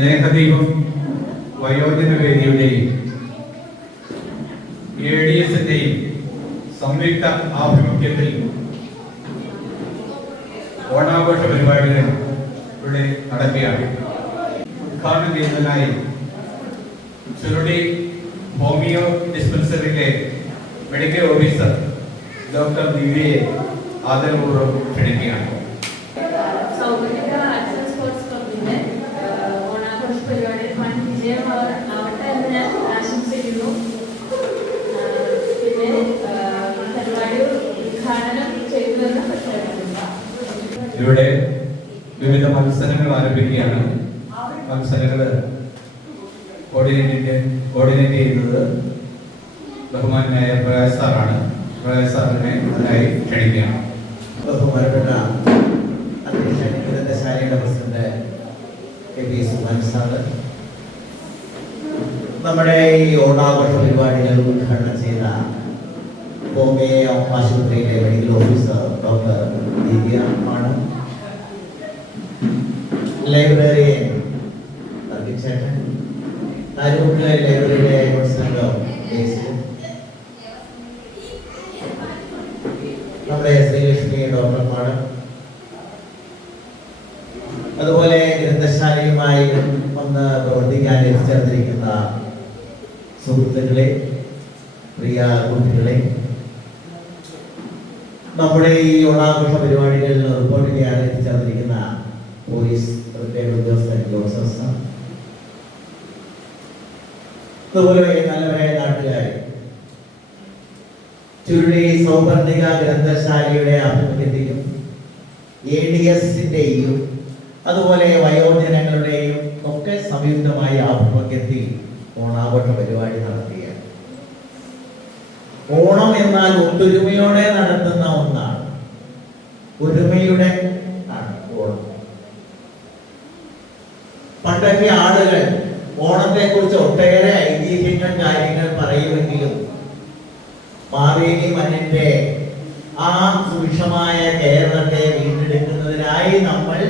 സ്നേഹദീപം വയോജന വേദിയുടെയും ADS-ന്റെയും സംയുക്ത ആഭിമുഖ്യത്തിൽ ഓണാഘോഷ പരിപാടികൾ ഇവിടെ നടക്കുകയാണ്. ഉദ്ഘാടനം ചെയ്യുന്നതിനായി ചുരുളി ഹോമിയോ ഡിസ്പെൻസറിയിലെ മെഡിക്കൽ ഓഫീസർ ഡോക്ടർ ദിവ്യയെ ആദരപൂർവ്വം ക്ഷണിക്കുകയാണ്. ഇവിടെ വിവിധ മത്സരങ്ങൾ ആരംഭിക്കുകയാണ്. മത്സരങ്ങൾ കോർഡിനേറ്റ് ചെയ്യുന്നത് ബഹുമാനായ പ്രകാശ് സാറാണ്. പ്രകാശ് സാറിനെ അതിനായി ക്ഷണിക്കുകയാണ്. ബഹുമാനപ്പെട്ട അധ്യക്ഷൻ ഗ്രന്ഥശാലയുടെ പ്രസിഡന്റ് KP സുഭാൻ സാറ്, നമ്മുടെ ഈ ഓണാഘോഷ പരിപാടികൾ ഉദ്ഘാടനം ചെയ്ത ഹോമിയോ ആശുപത്രിയിലെ മെഡിക്കൽ ഓഫീസർ ഡോക്ടർ ദിവ്യ ആണ്, ലൈബ്രറിയൻ ചേട്ടൻ, താലൂക്ക് ലൈബ്രറിയിലെ പ്രസിഡന്റ് നമ്മുടെ ശ്രീലക്ഷ്മി ഡോക്ടർമാർ, അതുപോലെ ഗ്രന്ഥശാലയുമായി വന്ന് പ്രവർത്തിക്കാൻ എത്തിച്ചേർന്നിരിക്കുന്ന സുഹൃത്തുക്കളെ, പ്രിയ കുട്ടികളെ, നമ്മുടെ ഈ ഓണാഘോഷ പരിപാടികളിൽ റിപ്പോർട്ട് ചെയ്യാൻ എത്തിച്ചേർന്നിരിക്കുന്ന പോലീസ് ഉദ്യോഗസ്ഥൻ ജോസഫ്, അതുപോലെ നല്ലവരായ നാട്ടുകാരെ, ചുരുളി സൗവർണിക ഗ്രന്ഥശാലയുടെ ആഭിമുഖ്യത്തിലും ADS-ന്റെയും അതുപോലെ വയോജനങ്ങളുടെയും ഒക്കെ സംയുക്തമായ ആഭിമുഖ്യത്തിൽ ഓണാഘോഷ പരിപാടി നടത്തുകയാണ്. ഓണം എന്നാൽ ഒത്തൊരുമയോടെ നടത്തുന്ന ഒന്നാണ്. ഒരുമയുടെ ആണ് ഓണം. പണ്ടൊക്കെ ആളുകൾ ഓണത്തെ കുറിച്ച് ഒട്ടേറെ ഐതിഹ്യങ്ങൾ കാര്യങ്ങൾ പറയുമെങ്കിലും മാവേലി മന്നന്റെ ആ സുഭിക്ഷമായ കേരളത്തെ വീണ്ടെടുക്കുന്നതിനായി നമ്മൾ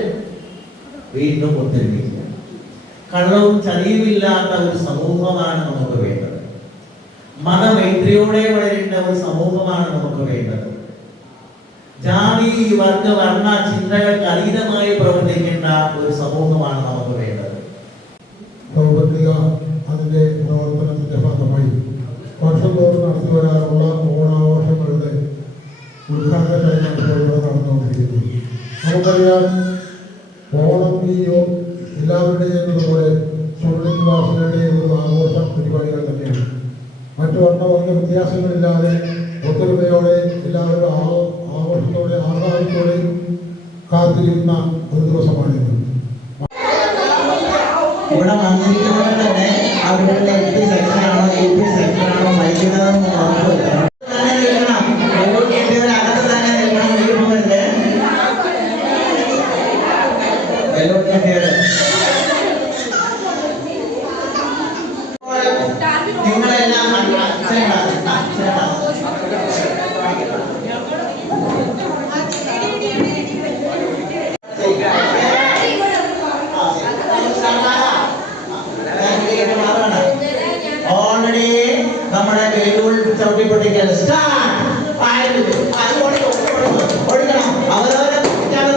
വീണ്ടും ഒത്തൊരുമിക്കുക. കള്ളവും ചതിയുമില്ലാത്ത ഒരു സമൂഹമാണ് നമുക്ക് വേണ്ടത്. മതമൈത്രിയോടെ വളരേണ്ട ഒരു സമൂഹമാണ് നമുക്ക് വേണ്ടത്. ജാതി വർഗ വർണ്ണ ചിന്തകൾക്ക് അതീതമായി പ്രവർത്തിക്കേണ്ട ഒരു സമൂഹമാണ് നമുക്ക് വേണ്ടത്. അതിന്റെ പ്രവർത്തനത്തിന്റെ ഭാഗമായി വർഷം തോറും നടത്തി വരാറുള്ള ഓണാഘോഷങ്ങളുടെ ഉദ്ഘാടന ചടങ്ങുകൾ നടന്നുകൊണ്ടിരിക്കുന്നു. നമുക്കറിയാം, ഓണം ഈ എല്ലാവരുടെയും പോലെ ചുരുളി നിവാസികളുടെയും ഒരു ആഘോഷ പരിപാടികൾ തന്നെയാണ്. മറ്റു വർണ്ണവർഗ വ്യത്യാസങ്ങളില്ലാതെ ഒത്തൊരുമയോടെ എല്ലാവരും ആഘോഷത്തോടെ ആഹ്ലാദത്തോടെ കാത്തിരുന്ന ഒരു ദിവസമാണിത്. ഇവിടെ വന്നിരിക്കുന്നവർ തന്നെ അവരുടെ LP സെക്ഷനാണോ UP സെക്ഷനാണോ മരിക്കുന്നതെന്ന് ഉറപ്പുവരുത്തണം. നിങ്ങളെല്ലാം ഓൾറെഡി നമ്മുടെ ചവിട്ടിപ്പൊട്ടിക്കൽ ഓടിക്കണം. അവരവരെ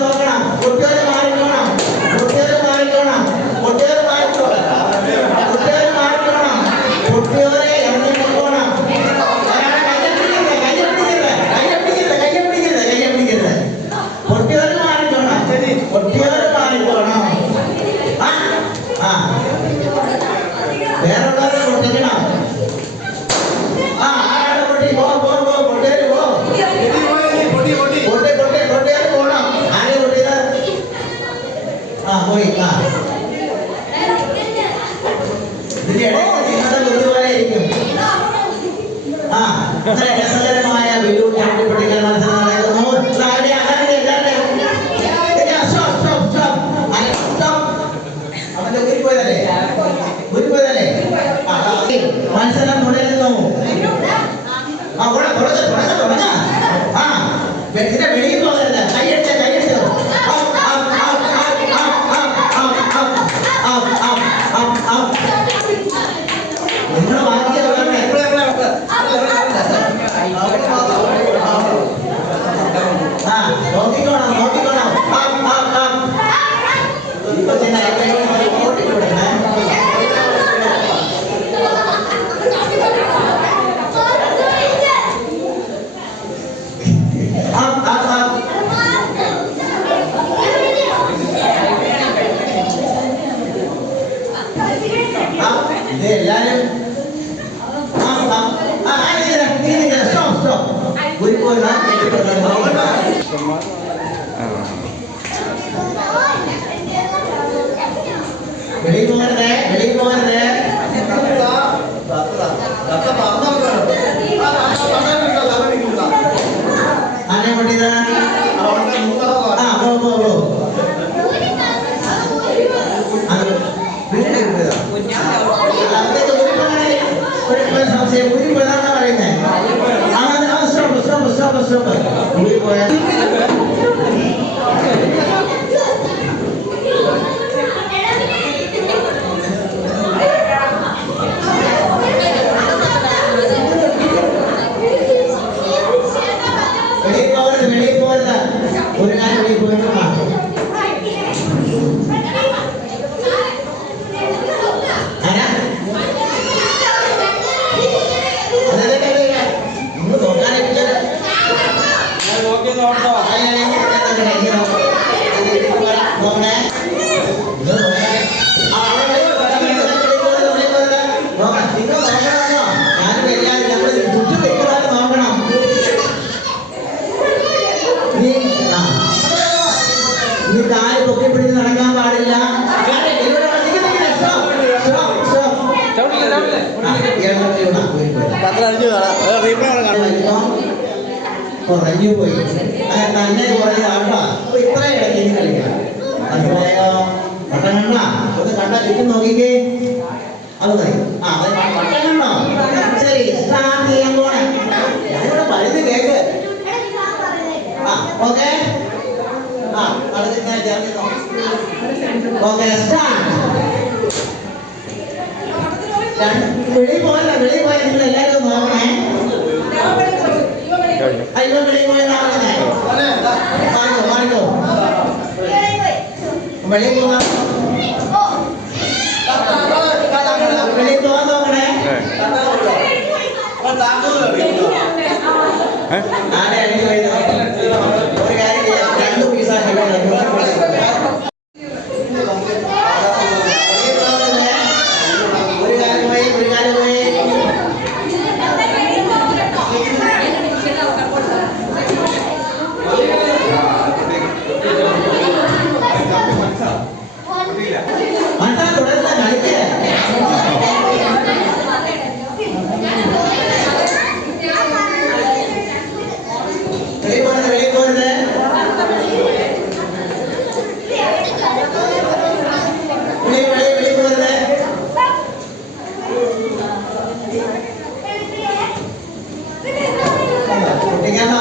നോക്കണം. കുട്ടികളെ മാറിക്കോണം. കുട്ടികളെ മാറിക്കോണം. കുട്ടികളെ മാറിക്കോണം. കുട്ടികളെ മാറിക്കോണം. കുട്ടികളെ ഇറങ്ങി പോകണം. കുട്ടികളെ മാറിക്കോണം. കുട്ടികളെ മാറിക്കോണം. വേറെ പൊട്ടിക്കണം. ആരാണ് പൊട്ടി? പൊട്ടിയാല് പോണം. ആരെ പൊട്ടിയത്? പോയി. ഇതിന്റെ ഇടയിൽ നിങ്ങളുടെ ബുദ്ധിപോലെ ഇരിക്കും. രസകരമായ ബലൂൺ പൊട്ടിക്കൽ മത്സരം നടക്കുന്നു. അവന്റെ ഊരിപ്പോയതല്ലേ? മത്സരം തുടരുന്നു. ഇതിന്റെ വെളിയിൽ പോകരുത്. കൈയെടുത്ത് എല്ലാരും വെളിയിൽ പോകരുതേ, വെളിയിൽ പോകരുതേ. ആരെ കൊണ്ടിത്? പോ സംശയം ഊരി പോയതാണെന്നാ പറയുന്നേ. സ്റ്റോപ്പ് ഊരി പോയ വെളിയിൽ പോകരുത്. ഒരു കാര്യം വെളിയിൽ പോയിട്ട് ഈ കാല് പൊക്കി പിടിച്ച് നടക്കാൻ പാടില്ല. കുറഞ്ഞു പോയി തന്നെ കുറഞ്ഞ ആട്ടാ. അപ്പൊ ഇത്ര ഇടയ്ക്ക് കളിക്കാം. മനസ്സിലായോ? പട്ടം കണ്ട ഒന്ന് കണ്ട ചുറ്റും നോക്കിക്കേ. അത് മതി. പട്ടം കണ്ടോ? ശരി, സ്റ്റാർട്ട് ചെയ്യാൻ പോണേ. ഞാനിവിടെ പറയുന്നത് കേക്ക്. ഓക്കെ. Okay, start. വെളിയിൽ പോയല്ല, വെളിയിൽ പോയാൽ നിങ്ങൾ എല്ലാവരും നോക്കണേ. അയ്യോ, വെളിയിൽ പോയതാണേ. മാറിക്കോ. വെളിയിൽ പോകാൻ വെളിയിൽ പോകാൻ നോക്കണേ. ആരെ അടിച്ചു പോയത്? ഒരു കാര്യം ചെയ്യാം, 2 പീസാക്കി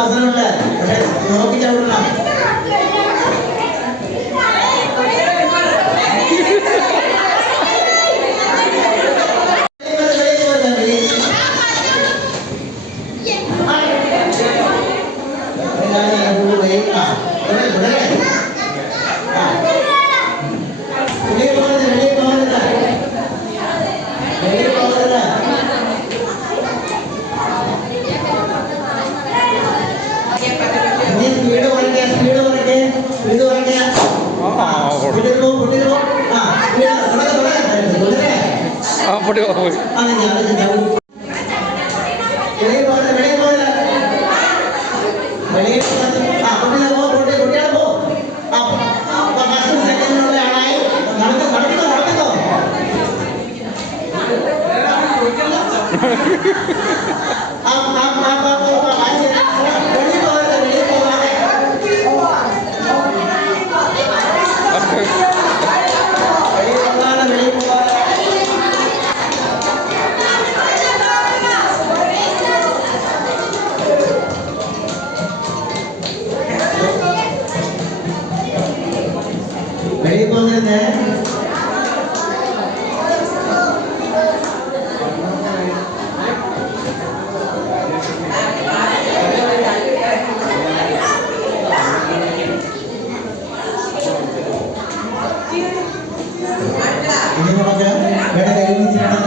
അവസരമുണ്ട്. പക്ഷെ നോക്കി ചവിടണം.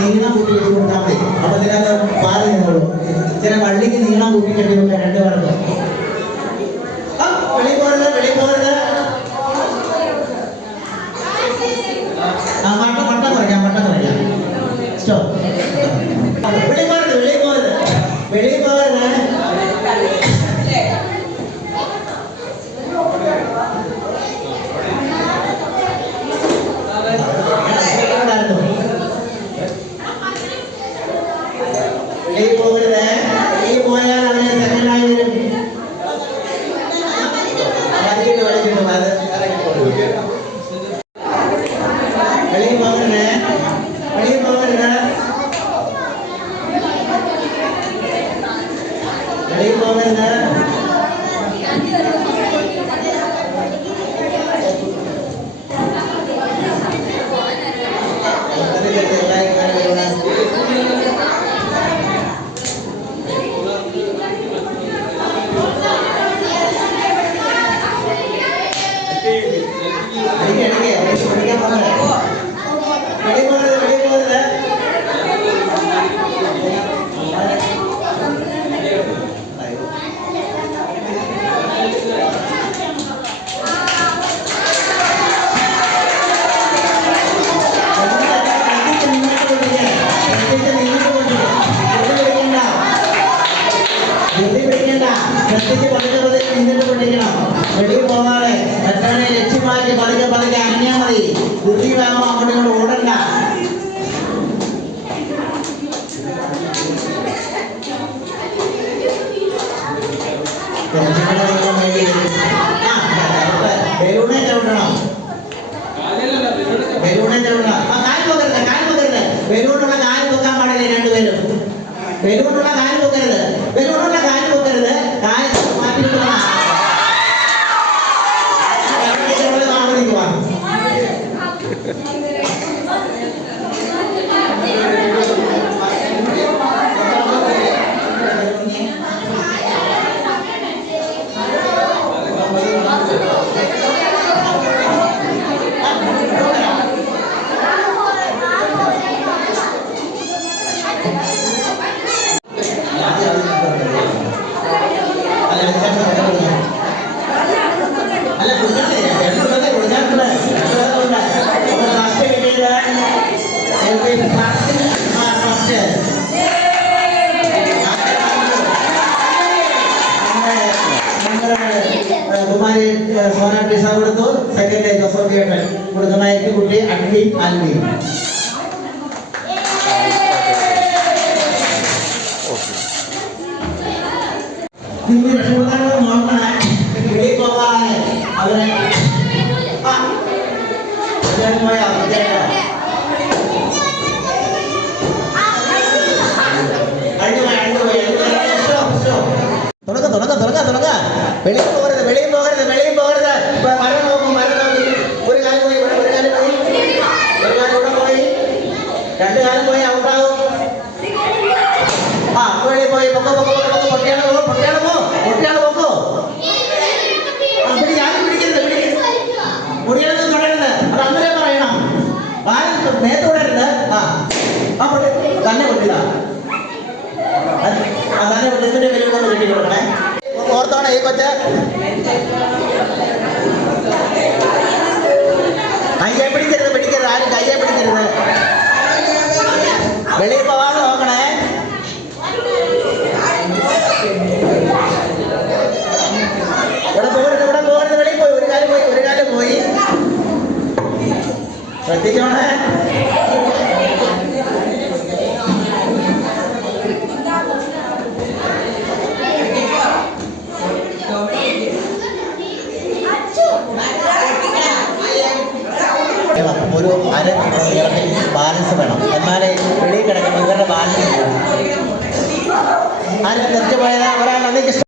നീളം കൂട്ടി വെച്ച് കൊടുത്താൽ മതി. അപ്പൊ ഇതിനകത്ത് പാല് നിന്നോളൂ. ചില വള്ളിക്ക് നീളം കൂട്ടി കെട്ടി വെക്കുക 2 പേർക്ക്. വെളിയിൽ പോരുത്, വെളിയിൽ പോരുത്. മട്ടം കുറയ്ക്കാം. സ്റ്റോപ്പ്. വെളിയിൽ പോകരുത്, വെളിയിൽ പോകരുത്, വെളിയിൽ പോകരുത്. വെളിയിൽ പോകരുത്, വെളിയിൽ പോയാൽ അവനെ സെക്കൻഡായി വരും. വലിച്ചിട്ട് വലിച്ചിട്ട് അത് വെളിയിൽ പോകരുത്, വെളിയിൽ പോകരുത്, വെളിയിൽ പോകരുത്. വെളിയിൽ പോകാതെ മറ്റവനെ ലക്ഷ്യമാക്കി പതുക്കെ പതുക്കെ അനങ്ങിയാൽ മതി. ധൃതി വേഗം അങ്ങോട്ട് ഇങ്ങോട്ട് ഓടണ്ട. ബലൂണെ ചവിട്ടണം, ബലൂണെ ചവിട്ടണം. കാൽ പോകരുത്, കാൽ പോകരുത്. ബലൂണുള്ള കാൽ പോക്കാൻ പാടില്ല രണ്ടുപേരും. ബലൂണുള്ള കാൽ പോകരുത്, ബലൂണുള്ള കാൽ പോകരുത്. കാൽ മാറ്റിയിട്ട് കുമാരി സോന ടിസ കൊടുത്തു. സെക്കൻഡ് ജോസഫ് ഏട്ടൻ കൊടുക്കുന്നതായിരിക്കും. കുട്ടി അഡ്വി ആൽവി. നിങ്ങൾ രക്ഷപ്പെടാനോ നോക്കണേ. വെളിയിൽ പോകാതെ അവരെ പോയാ വെളിയിൽ പോകരുത്, വെളിയിൽ പോകരുത്, വെളിയിൽ പോകരുത്. മരം നോക്കും, മരം നോക്കി. ഒരു കാലം പോയി, ഒരു കാലം പോയി, ഒരു കാലം ഇവിടെ പോയി, രണ്ടു കാലം പോയി ഔട്ടാവും. വെളിയിൽ പോയി പൊക്കോ പൊക്കോ പൊക്കോ. പൊട്ടിയാണ് പോ, പൊട്ടിയാണ് പോ, പൊട്ടിയാണ് പോക്കോ. ആരും പിടിക്കരുത്, പിടിക്കരുത്. മുടികളൊന്നും തൊടരുത്. അത് അന്നേരം പറയണം. ആരും നേരത്തെ വിടരുത്. പൊട്ടി തന്നെ പൊട്ടിയതാ. തന്നെ പൊട്ടിയതിന്റെ വില കൊണ്ട് കെട്ടി കൊടുക്കണേ. ഓർത്തോണേ ഈ കൊച്ച്. കയ്യെ പിടിക്കരുത്, പിടിക്കരുത്. ആരും കയ്യെ പിടിക്കരുത്. വെളിയിൽ പോകാതെ നോക്കണേ. ഇവിടെ പോകരുത്, ഇവിടെ പോകരുത്. വെളിയിൽ പോയി, ഒരു കാലം പോയി, ഒരു കാലം പോയി. ശ്രദ്ധിച്ചോണേ. ഒരു അര ബാലൻസ് വേണം. എന്നാലേ വെളിയിൽ കിടക്കുമ്പോൾ ഇവരുടെ ബാലൻസ് വേണം. ആരും തെറ്റ് പോയത് ഒരാൾ അതിലേക്ക്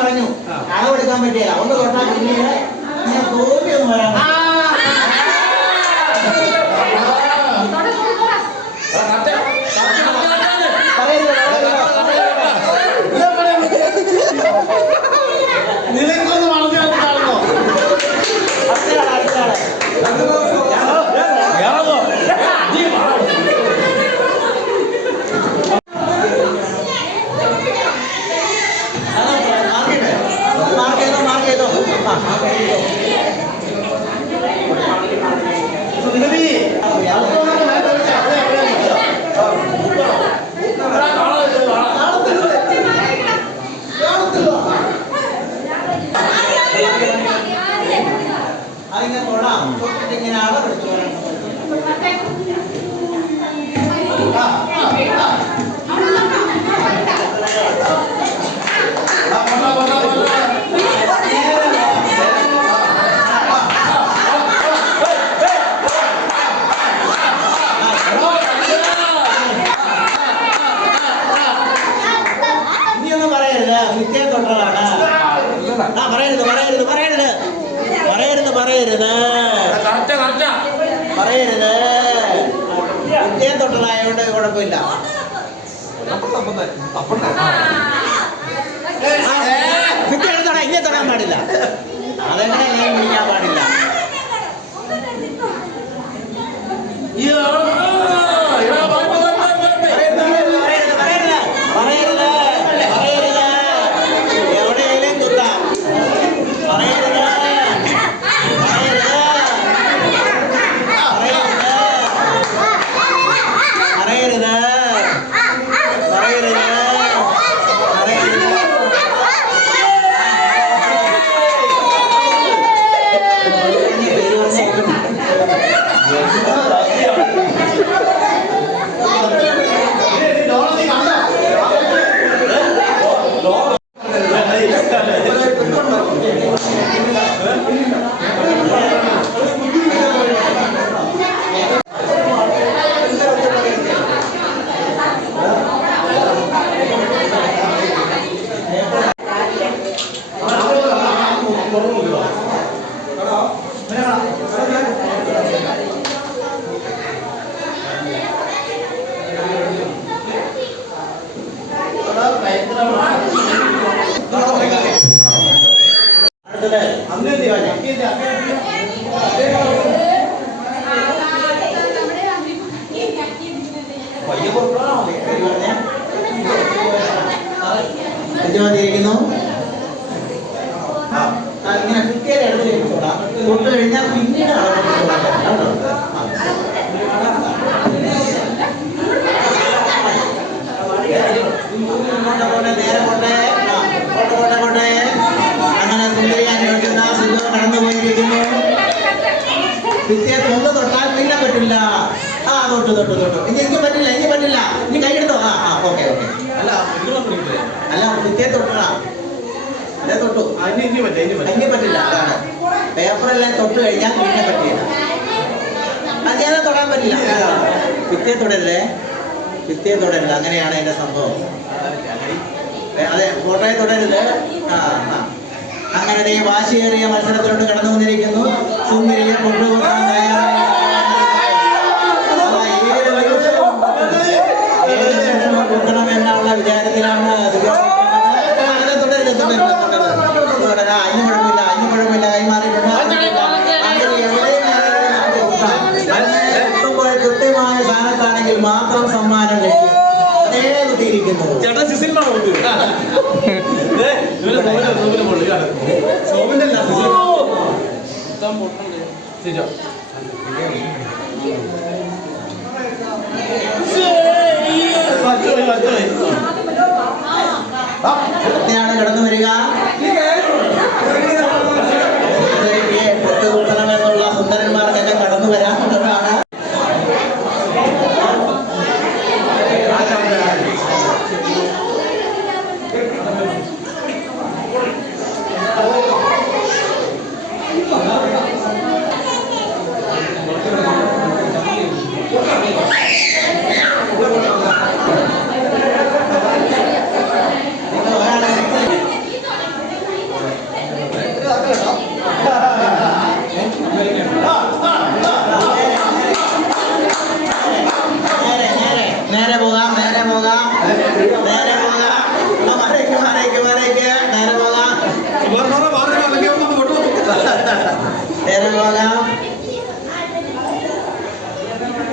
പറഞ്ഞു അളവെടുക്കാൻ പറ്റില്ല ഒന്ന് തൊട്ടാൽ പിന്നീട് ഞാൻ തോന്നിയൊന്നും വരാൻ നിലക്കൊന്ന് വളർന്നു അതിങ്ങനെ തൊടാം തൊട്ടിട്ട് ഇങ്ങനെ അളവെടുത്ത് വരണം. ഇനിയൊന്നും പറയരുത്, നിത്യം തൊട്ടതാണ്. പറയരുത് പറയരുത് പറയരുത് പറയരുത് പറയരുത് പറയരുത്. നിത്യം തൊട്ടതായതുകൊണ്ട് കുഴപ്പമില്ല. നിത്യം തൊടാൻ ഇങ്ങനെ തൊടാൻ പാടില്ല. അതെങ്ങനെ ഞാൻ വിളിക്കാൻ പാടില്ല. പറയരുത് എവിടെയെങ്കിലും തൊട്ടാം. പറയരുത് ിരിക്കുന്നു ഇങ്ങനെ കുട്ടിയെ എടുത്ത് വെച്ചോളാം. തൊട്ട് കഴിഞ്ഞാൽ പിന്നീട് നേരെ കൊണ്ടേ അങ്ങനെ സുന്ദരിയാൻ വേണ്ടുന്ന സുഖം കടന്നു പോയിരിക്കുന്നു. ഭിത്തിയെ ഒന്ന് തൊട്ടാൽ പിന്നെ പറ്റില്ല. തൊട്ടു ഇനി എനിക്ക് പറ്റില്ല, ഇനി കൈയെടുത്തോ. ഓക്കെ അല്ല ഭിത്തിയെ തൊട്ടാ തൊട്ടു ഇനി പറ്റില്ല. അതാണ് പേപ്പറെല്ലാം തൊട്ട് കഴിഞ്ഞാൽ പിന്നെ പറ്റില്ല. അത് തൊടാൻ പറ്റില്ല. ഭിത്തിയെ തൊടരുത്. അങ്ങനെയാണ് അതിന്റെ സംഭവം. അതെ, ഫോട്ടോയെ തൊടരുത്. അങ്ങനെ വാശിയേറിയ മത്സരത്തിലോട്ട് കടന്നു വന്നിരിക്കുന്നു. സുന്ദരിയെ കൊണ്ടുപോകാൻ എന്നുള്ള വിചാരത്തിലാണ്. അതിന് കുഴപ്പമില്ല, കൈമാറിയിട്ടുണ്ട്. കൃത്യമായ സ്ഥാനത്താണെങ്കിൽ മാത്രം സമ്മാനം ലഭിക്കും. അതേ കുത്തിയിരിക്കുന്നു. ാണ് കടന്നു വരിക. പൊട്ടുകൂട്ടണമെന്നുള്ള സുന്ദരന്മാർക്കൊക്കെ കടന്നു വരാനുള്ളതാണ്.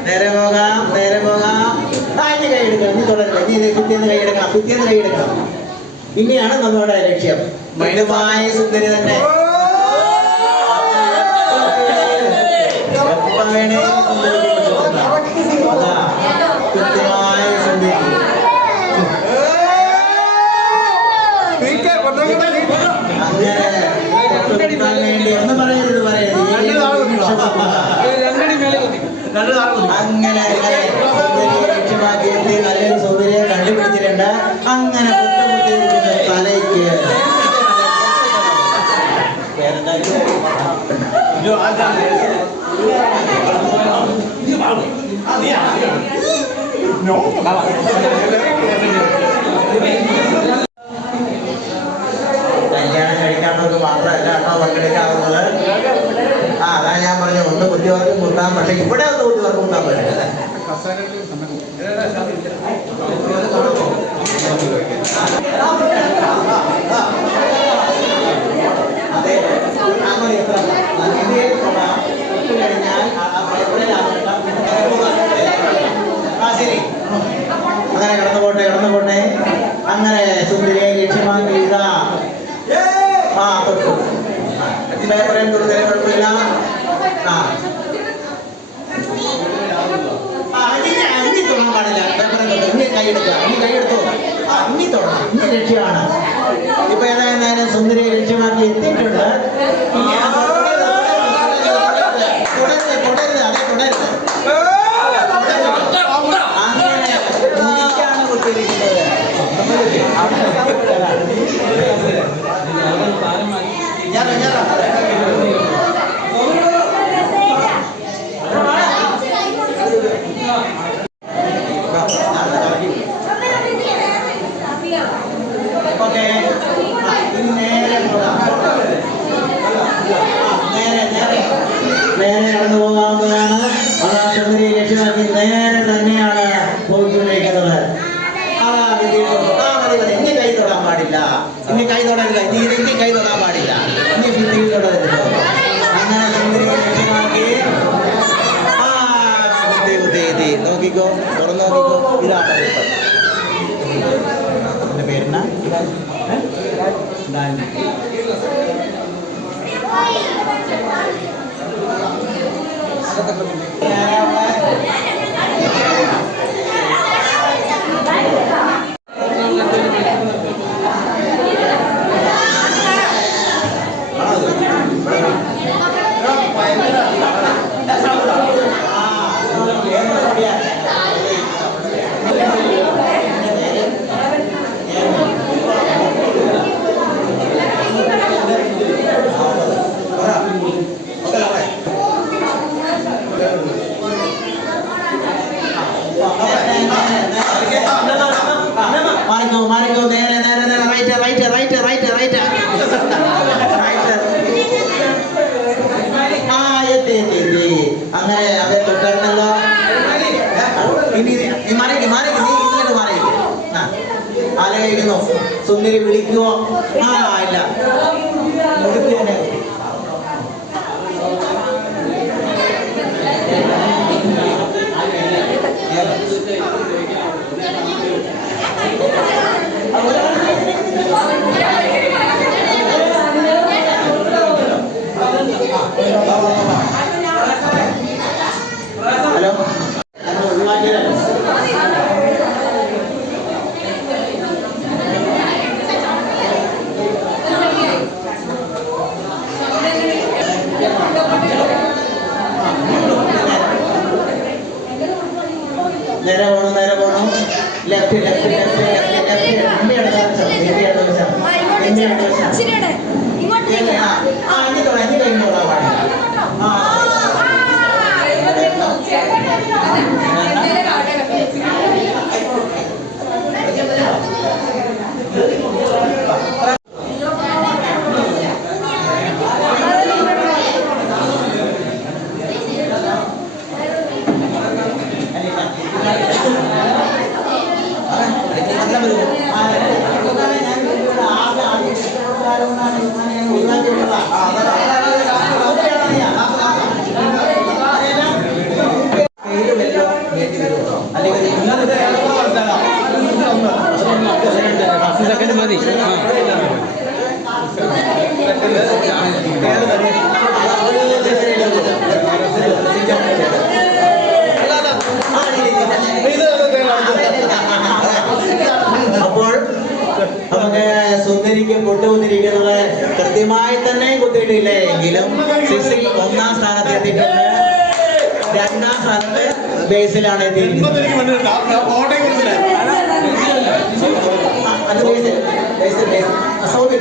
നേരെ പോകാം. നേരെ പോകാം. ഇനി കൈയെടുക്കണം. ഇനി തുടരില്ല. ഇനി ഭിത്തിന്ന് കൈയെടുക്കണം. പിന്നെയാണ് നമ്മുടെ ലക്ഷ്യം. മൈനമായ സുന്ദരി തന്നെ. കൃത്യമായ സുന്ദരി. അങ്ങനെ വേണ്ടി ഒന്ന് പറയരുത്. അങ്ങനെ ലക്ഷ്യമാക്കി എത്തി നല്ലൊരു സൗന്ദര്യം കണ്ടുപിടിച്ചിട്ടുണ്ട്. അങ്ങനെ പൊട്ടുപൊട്ടിയിരിക്കുന്ന തലയ്ക്ക് കല്യാണം കഴിക്കാത്തവർക്ക് മാത്രമല്ല പങ്കെടുക്കാവുന്നത്. അതാ ഞാൻ പറഞ്ഞു, ഒന്ന് ബുദ്ധിവർക്കും കൂട്ടാൻ. പക്ഷെ ഇവിടെ ഒന്ന് ബുദ്ധിവർക്കും കൂട്ടാൻ പറ്റില്ല. അതെ, ശരി. അങ്ങനെ കടന്നു പോട്ടെ. അങ്ങനെ സുന്ദരിയെ ലക്ഷ്യമാക്കി ഇതാ തൊട്ടു. പറയാൻ കൊടുക്കാൻ കുഴപ്പമില്ല. അഞ്ഞി തൊടാൻ പാടില്ല. പേപ്പറിൽ തൊട്ട് ഇനി കൈയെടുത്തോ. ഇനി തൊടണം. ഇനി ലക്ഷ്യമാണ്. ഇപ്പൊ ഏതായാലും സുന്ദരിയെ ലക്ഷ്യമാക്കി എത്തിയിട്ടുണ്ട്. തുടരുത്. നേരെ കടന്നു പോകാവുന്നതാണ്. അതാ സുന്ദരി ലക്ഷ്യമാക്കി നേരെ തന്നെയാണ് പോയിക്കൊണ്ടിരിക്കുന്നത്. ഇനി കൈ തൊടാൻ പാടില്ല, ഇനി കൈ തൊടരുത്, ഇനി കൈ തൊടാൻ പാടില്ല, ഇനി സുന്ദരി തൊടരുത്. അങ്ങനെ സുന്ദരി ലക്ഷ്യമാക്കി കുത്തി നോക്കിക്കോ, തുറന്നു നോക്കിക്കോ. ഇതാണ് എന്റെ പേരെന്നാ? മാറിക്കോ, നേരെ റൈറ്റ്. അങ്ങനെ അവരെ തൊട്ടല്ലോ. ഇനി നീ മാറിക്ക്, നീ ഇങ്ങോട്ട് മാറിയിരിക്കും. ആലോചിക്കുന്നു, സുന്ദരി വിളിക്കുവോ? ഇല്ല. ഹലോ, നേരെ പോണു. ലെഫ്റ്റ്. അപ്പോൾ നമുക്ക് സുന്ദരിക്ക് പൊട്ടുകുത്തിരിക്കുന്നത് കൃത്യമായി തന്നെ കുത്തിയിട്ടില്ല എങ്കിലും സിസിൽ 1-ാം സ്ഥാനത്ത് എത്തിയിട്ടുണ്ട്. 2-ാം സ്ഥാനത്ത് ബേസിലാണ് എത്തിയിരിക്കുന്നത്. സോബിൻ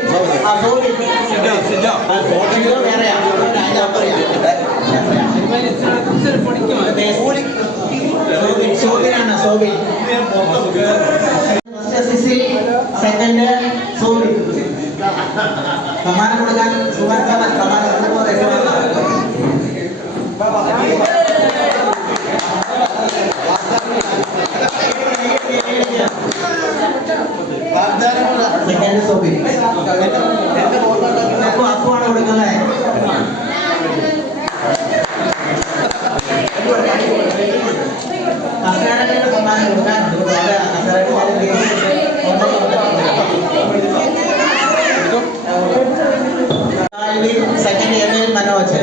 സെക്കൻഡ് സോബിൻ. സമ്മാനം കൊടുക്കാൻ സെക്കൻഡ് സോബിൻ. അപ്പുവാണ് കൊടുക്കുന്നത്. കസേരയുടെ സമ്മാനം കൊടുക്കാനുണ്ട്. Second M Manoj.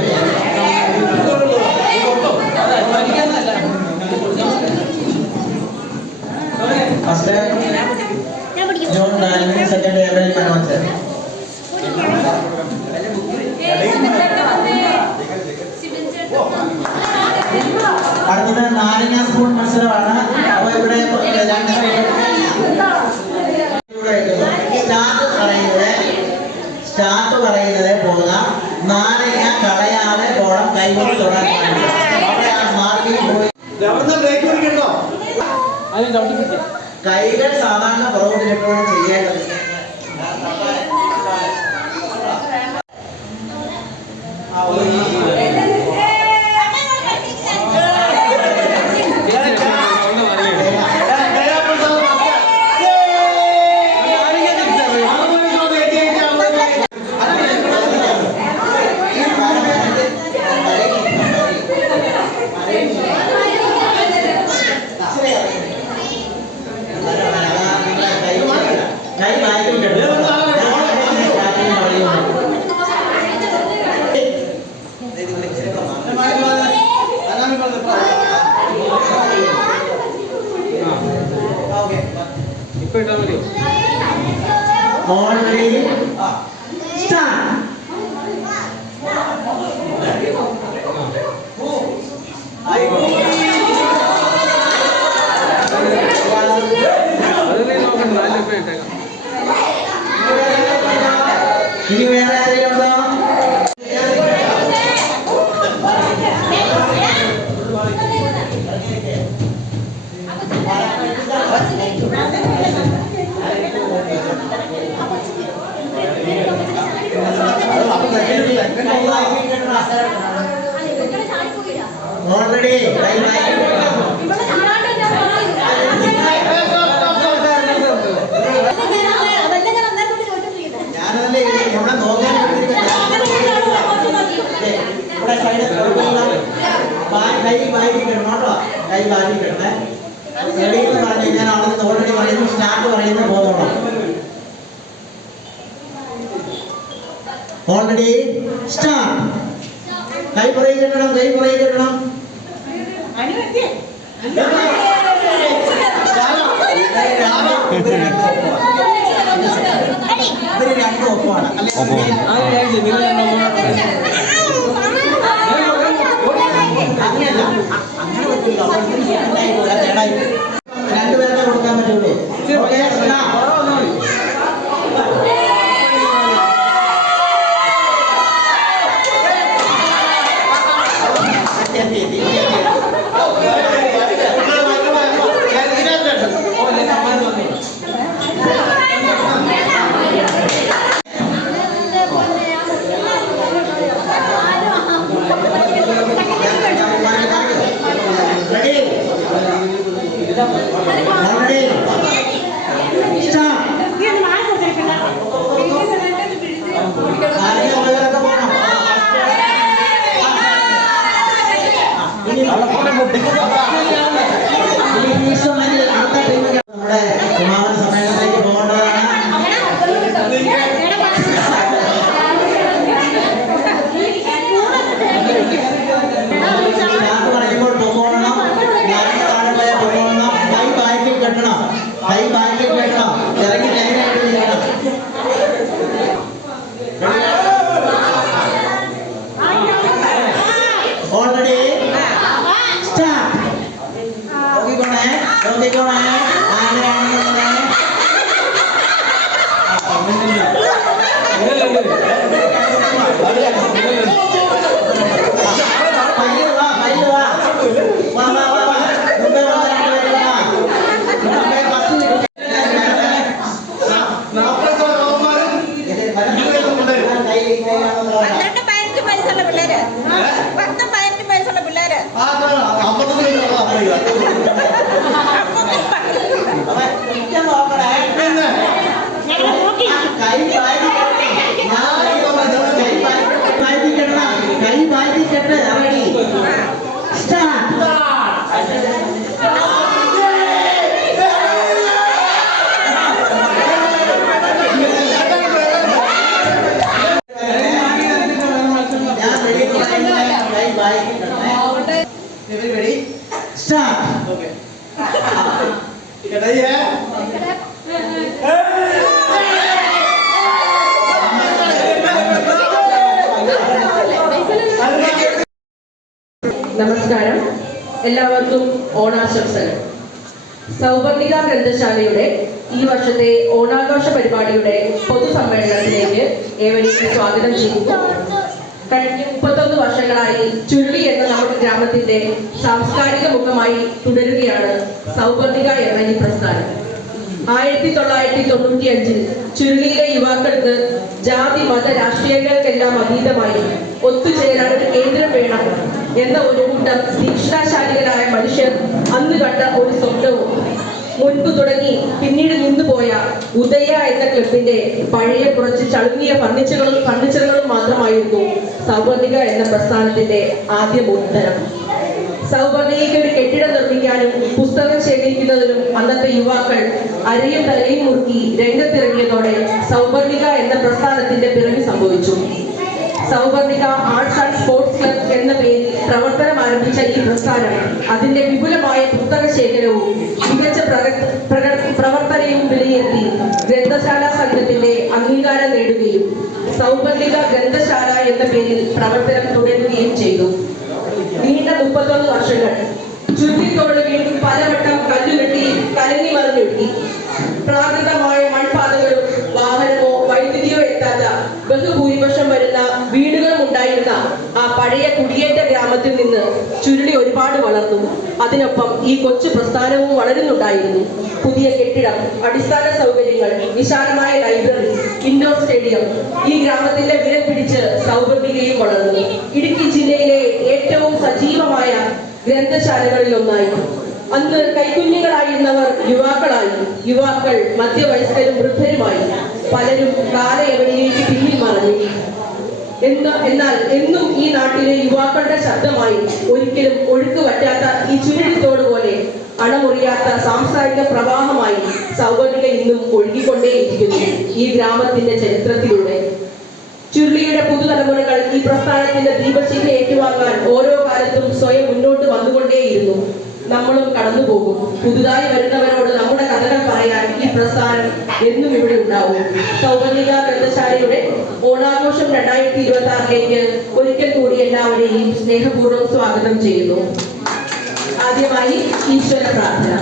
First June 4 second M Manoj. അടുത്തത് നാരങ്ങ സ്പൂൺ മത്സരമാണ്. അപ്പൊ ഇവിടെ സ്റ്റാർട്ട് പറയുന്നത് പോകാം. നാരങ്ങ കളയാതെ പോകണം, കൈകൊണ്ട് തൊടാൻ പാടില്ല. അവിടെ ആ മാർക്കിൽ പോയി കൈകൾ സാധാരണ പുറകോട്ടിലിട്ടാണ് ചെയ്യേണ്ടത്. ഇപ്പൊ ഇട്ടാ മതിയോ? Already start. അത് നീ നോക്കണ്ട, അതിലിപ്പോ ഇട്ടേക്കാം. ഇനി വേറെ ആരെങ്കിലും ഉണ്ടോ? ഓൾറെഡി ഞാനതല്ലേ ഇവിടെ നോക്കാൻ ഇവിടെ സൈഡ് കൈ ബാക്കി കിടണം കേട്ടോ. കൈ ബാക്കി കിടണേ. റെഡി എന്ന് പറഞ്ഞു കഴിഞ്ഞാൽ അവിടെ നിന്ന് ഓൾറെഡി പറയുന്നു, സ്റ്റാർട്ട് പറയുന്നു, പോകണം. Already start. കൈ പുറകെ കെട്ടണം, കൈ പുറകെ കെട്ടണം. ഇവര് രണ്ടും ഒപ്പമാണ് അല്ലേ? ആ കഴിച്ച് നിങ്ങൾ അങ്ങനെയല്ല, അങ്ങനെ പറ്റില്ല. രണ്ടുപേരുടെ കൊടുക്കാൻ പറ്റുള്ളൂ. ഓക്കേ, നമ്മുടെ സമാപന സമ്മേളനത്തിലേക്ക് പോകേണ്ടതാണ്. സ്റ്റാർട്ട് പറയുമ്പോൾ പൊക്കോളണം, താഴെ പൊക്കോളണം. കൈ ബാക്കിൽ കെട്ടണം, കൈ ബാക്കിൽ കെട്ടണം. ഇറങ്ങി ലൈനായിട്ട് നിൽക്കണം. Already start. നോക്കിക്കോണേ, നോക്കിക്കോണേ. ആരെയാണെന്നുള്ളതേ പയ്യെ വാ, പയ്യെ വാ. വാ, വാ, വാ, വാ. മുമ്പേ വന്ന രണ്ടുപേരും വാ. മുമ്പേ 10 മിനിറ്റ്. കൈ ബാക്കി കെട്ട്. Ready start. ഞാൻ റെഡി കൈ ബാക്കി കെട്ടേ. Ready start. ഓക്കേ ഇക്കടേ നമസ്കാരം, എല്ലാവർക്കും ഓണാശംസകൾ. സൗവർണിക ഗ്രന്ഥശാലയുടെ ഈ വർഷത്തെ ഓണാഘോഷ പരിപാടിയുടെ പൊതുസമ്മേളനത്തിലേക്ക് ഏവരെയും സ്വാഗതം ചെയ്യുന്നു. കഴിഞ്ഞ 31 വർഷങ്ങളായി ചുരുളി എന്ന നമ്മുടെ ഗ്രാമത്തിന്റെ സാംസ്കാരിക മുഖമായി തുടരുകയാണ് സൗവർണിക എന്ന ഈ പ്രസ്ഥാനം. 1995 ചുരുളിയിലെ യുവാക്കൾക്ക് ജാതി മത രാഷ്ട്രീയങ്ങൾക്കെല്ലാം അതീതമായി ഒത്തുചേരാൻ ഒരു കേന്ദ്രം വേണം എന്ന ഒരു കൂട്ടം ദീക്ഷാശാലികളായ മനുഷ്യർ അന്ന് കണ്ട ഒരു സ്വപ്നവും മുൻപ് തുടങ്ങി പിന്നീട് നിന്നുപോയ ഉദയ എന്ന ക്ലബിന്റെ പഴയ കുറച്ച് ചളുങ്ങിയ ഫർണിച്ചറുകളും മാത്രമായിരുന്നു സൗവർണിക എന്ന പ്രസ്ഥാനത്തിന്റെ ആദ്യ മൂലധനം. സൗവർണികയ്ക്ക് ഒരു കെട്ടിടം നിർമ്മിക്കാനും പുസ്തകം ശേഖരിക്കുന്നതിനും അന്നത്തെ യുവാക്കൾ അരയും തലയും മുറുക്കി രംഗത്തിറങ്ങിയതോടെ സൗവർണിക എന്ന പ്രസ്ഥാനത്തിന്റെ പിറവി സംഭവിച്ചു. Sauvarnika arts and sports club എന്ന പേരിൽ പ്രവർത്തനം ആരംഭിച്ച ഈ പ്രസ്ഥാനം അതിന്റെ വിപുലമായ പുസ്തക ശേഖരവും മികച്ച പ്രവർത്തനവും വിലയിരുത്തി ഗ്രന്ഥശാല സംഘത്തിന്റെ അംഗീകാരം നേടുകയും സൗപർണിക ഗ്രന്ഥശാല എന്ന പേരിൽ പ്രവർത്തനം തുടരുകയും ചെയ്തു. നീണ്ട 31 വർഷങ്ങൾ ചുരുക്കിത്തോട് വീണ്ടും പലവട്ടം കല്ലുകെട്ടി കലങ്ങി മറിഞ്ഞൊഴുകി. പ്രാകൃതമായ മൺപാതകളും വാഹനമോ വൈദ്യുതിയോ എത്താത്ത ബഹുഭൂരിപക്ഷം വരുന്ന വീടുകളും ഉണ്ടായിരുന്ന ആ പഴയ കുടിയേറ്റ ഗ്രാമത്തിൽ നിന്ന് ചുരുളി ഒരുപാട് വളർന്നു. അതിനൊപ്പം ഈ കൊച്ചു പ്രസ്ഥാനവും വളരുന്നുണ്ടായിരുന്നു. പുതിയ കെട്ടിടം, അടിസ്ഥാന സൗകര്യങ്ങൾ, വിശാലമായ ലൈബ്രറി, ഇൻഡോർ സ്റ്റേഡിയം, ഈ ഗ്രാമത്തിന്റെ വിരൽ പിടിച്ച് സൗപർണികയും വളർന്നു. ഇടുക്കി ജില്ലയിലെ ഏറ്റവും സജീവമായ ഗ്രന്ഥശാലകളിൽ ഒന്നായി. അന്ന് കൈക്കുഞ്ഞുങ്ങളായിരുന്നവർ യുവാക്കളായി, യുവാക്കൾ മധ്യവയസ്കരും വൃദ്ധരുമായി. പലരും കാലയവനിലേക്ക് പിന്നിൽ മറഞ്ഞു. എന്നാൽ എന്നും ഈ നാട്ടിലെ യുവാക്കളുടെ ശബ്ദമായി, ഒരിക്കലും ഒഴുക്ക് പറ്റാത്ത ഈ ചുരുളിത്തോട് പോലെ അണമുറിയാത്ത സാംസ്കാരിക പ്രവാഹമായി സൗപർണിക ഇന്നും ഒഴുകിക്കൊണ്ടേയിരിക്കുന്നു ഈ ഗ്രാമത്തിന്റെ ചരിത്രത്തിലൂടെ. ചുരുളിയുടെ പുതുതലമുറകൾ ഈ പ്രസ്ഥാനത്തിന്റെ ദീപശിഖ ഏറ്റുവാങ്ങാൻ ഓരോ കാലത്തും സ്വയം മുന്നോട്ട് വന്നുകൊണ്ടേയിരുന്നു. നമ്മളും കടന്നുപോകും. പുതുതായി വരുന്നവരോട് നമ്മുടെ കഥകൾ പറയാൻ ഈ പ്രസ്ഥാനം എന്നും ഇവിടെ ഉണ്ടാവും. സൗപർണിക ഗ്രന്ഥശാലയുടെ ഓണാഘോഷം 2026ലേക്ക് ഒരിക്കൽ കൂടി എല്ലാവരെയും സ്നേഹപൂർവ്വം സ്വാഗതം ചെയ്യുന്നു. ആദ്യമായി ഈശ്വര പ്രാർത്ഥന.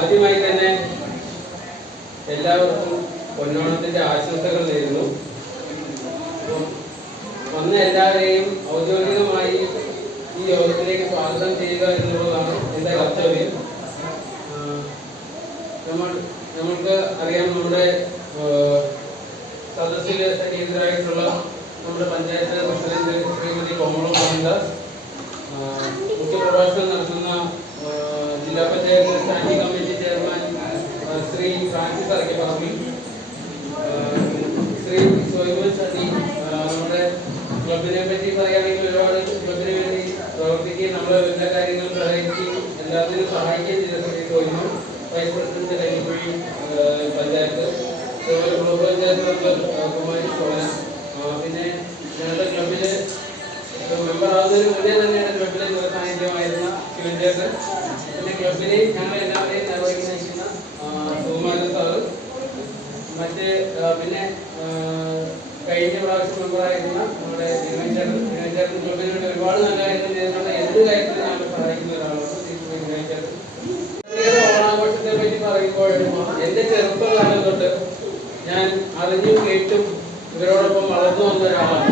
ആദ്യമായി തന്നെ എല്ലാവർക്കും പൊന്നോണത്തിന്റെ ആശംസകൾ നേരുന്നു. വന്ന എല്ലാവരെയും ഔദ്യോഗികമായി ഈ യോഗത്തിലേക്ക് സ്വാഗതം ചെയ്യുക എന്നുള്ളതാണ് എൻ്റെ കർത്തവ്യം. നമ്മൾക്ക് അറിയാം, നമ്മുടെ സദസ്സിൽ സന്നിഹിതരായിട്ടുള്ള നമ്മുടെ പഞ്ചായത്ത് പ്രസിഡന്റ് ശ്രീമതി കോമളം മോഹൻദാസ്, മുഖ്യപ്രഭാഷണം നടത്തുന്ന ജില്ലാ panchayat standing committee chairman Shri Francis Arakkaparambil, Shri Soyimon Sathi, നമ്മുടെ ക്ലബിനെ പറ്റി പറയുകയാണെങ്കിൽ ഒരുപാട് ക്ലബിന് വേണ്ടി പ്രവർത്തിക്കുകയും നമ്മളെ എല്ലാ കാര്യങ്ങളും സഹായിക്കുകയും എല്ലാത്തിനും സഹായിക്കുകയും ചെയ്ത Shri Soyimon, vice president Kaikkuzhi panchayat, block panchayat member Kumari Sona, പിന്നെ ഞങ്ങളുടെ ക്ലബില് മെമ്പർ ആകുന്നതിന് മുന്നേ തന്നെയാണ് ക്ലബിലെ സാന്നിധ്യമായിരുന്ന ശിവൻചേട്ടൻ, പിന്നെ ക്ലബിലെ ഞങ്ങൾ എല്ലാവരെയും നിർവഹിക്കുന്ന സുകുമാരൻ സാറ്, മറ്റ് പിന്നെ കഴിഞ്ഞ പ്രാവശ്യം മെമ്പറായിരുന്ന നമ്മുടെ ദിനേശേട്ടൻ ക്ലബിന് വേണ്ടി ഒരുപാട് നല്ല കാര്യങ്ങൾ ചെയ്തിട്ടുണ്ട്. എന്ത് കാര്യത്തിലും ഞങ്ങൾ സഹായിക്കുന്ന ഒരാളാണ് ദിനേശേട്ടൻ. ഓണാഘോഷത്തെ പറ്റി പറയുമ്പോൾ എന്റെ ചെറുപ്പകാലം തൊട്ട് ഞാൻ അറിഞ്ഞും കേട്ടും ഇവരോടൊപ്പം വളർന്നു വന്ന ഒരാളാണ്.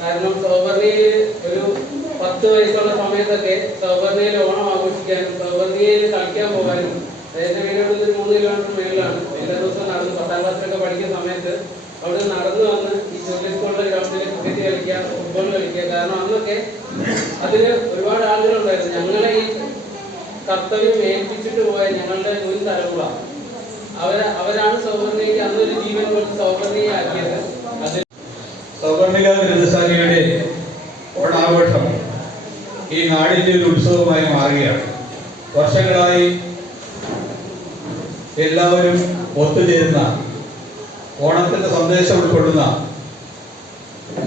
കാരണം സൗപർണികയിൽ ഒരു 10 വയസ്സുള്ള സമയത്തൊക്കെ സൗപർണികയിൽ ഓണം ആഘോഷിക്കാനും സൗപർണികയിൽ കളിക്കാൻ പോകാനും, അതായത് വീടുകളിൽ 3 കിലോമീറ്റർ മേളിലാണ്, എല്ലാ ദിവസവും നടന്ന് 10ാം ക്ലാസ്സിലൊക്കെ പഠിക്കുന്ന സമയത്ത് അവിടെ നടന്നു വന്ന് ഈ ജൂനിയർ സ്കൂളിലെ ഗ്രൗണ്ടിൽ ക്രിക്കറ്റ് കളിക്കുക, ഫുട്ബോൾ കളിക്കുക. കാരണം അന്നൊക്കെ അതിന് ഒരുപാട് ആളുകളുണ്ടായിരുന്നു. ഞങ്ങളെ ഈ കർത്തവ്യം ഏൽപ്പിച്ചിട്ട് പോയ ഞങ്ങളുടെ മുൻ തലമുറ അവരാണ് സൗപർണികയ്ക്ക് അന്നൊരു ജീവൻ കൊടുത്ത് സൗപർണികയെ ആക്കിയത്. അത് സൗപർണിക ഗ്രന്ഥശാലയുടെ ഓണാഘോഷം ഈ നാടിൻ്റെ ഒരു ഉത്സവമായി മാറുകയാണ്. വർഷങ്ങളായി എല്ലാവരും ഒത്തുചേരുന്ന ഓണത്തിന്റെ സന്ദേശം ഉൾക്കൊള്ളുന്ന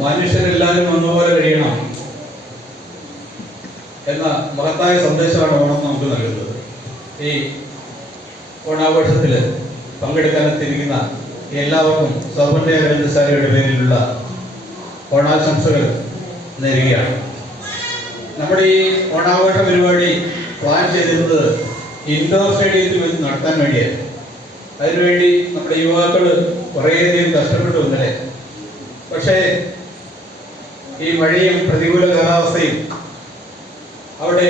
മനുഷ്യരെല്ലാവരും ഒന്നുപോലെ കഴിയണം എന്ന മഹത്തായ സന്ദേശമാണ് ഓണം നമുക്ക് നൽകുന്നത്. ഈ ഓണാഘോഷത്തിൽ പങ്കെടുക്കാനെത്തിയിരിക്കുന്ന എല്ലാവർക്കും സൗമന്യ ഗ്രന്ഥശാലയുടെ പേരിലുള്ള ഓണാശംസകൾ നേരുകയാണ്. നമ്മുടെ ഈ ഓണാഘോഷ പരിപാടി പ്ലാൻ ചെയ്തിരുന്നത് ഇൻഡോർ സ്റ്റേഡിയത്തിൽ വെച്ച് നടത്താൻ വേണ്ടിയാണ്. അതിനുവേണ്ടി നമ്മുടെ യുവാക്കൾ കുറേയധികം കഷ്ടപ്പെട്ടു ഇന്നലെ. പക്ഷേ ഈ മഴയും പ്രതികൂല കാലാവസ്ഥയും അവിടെ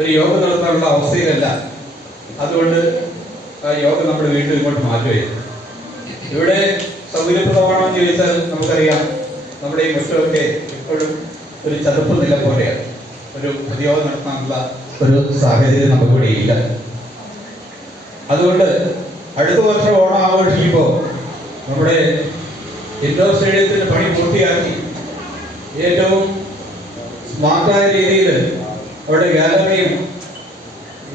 ഒരു യോഗം നടത്താനുള്ള അവസ്ഥയിലല്ല. അതുകൊണ്ട് ആ യോഗം നമ്മൾ വീണ്ടും ഇങ്ങോട്ട് മാറ്റുകയാണ്. ഇവിടെ സൗകര്യപ്രദമാണോ എന്ന് ചോദിച്ചാൽ നമുക്കറിയാം, നമ്മുടെ ഈ മുറ്റമൊക്കെ ഇപ്പോഴും ഒരു ചതുപ്പ് നില പോലെയാണ്. ഒരു പൊതുയോഗം നടത്താനുള്ള ഒരു സാഹചര്യം നമുക്കിവിടെ ഇല്ല. അതുകൊണ്ട് അടുത്ത വർഷം ഓണം ആഘോഷിക്കുമ്പോൾ നമ്മുടെ ഇൻഡോർ സ്റ്റേഡിയത്തിന്റെ പണി പൂർത്തിയാക്കി ഏറ്റവും സ്മാർട്ടായ രീതിയിൽ അവിടെ ഗാലറിയും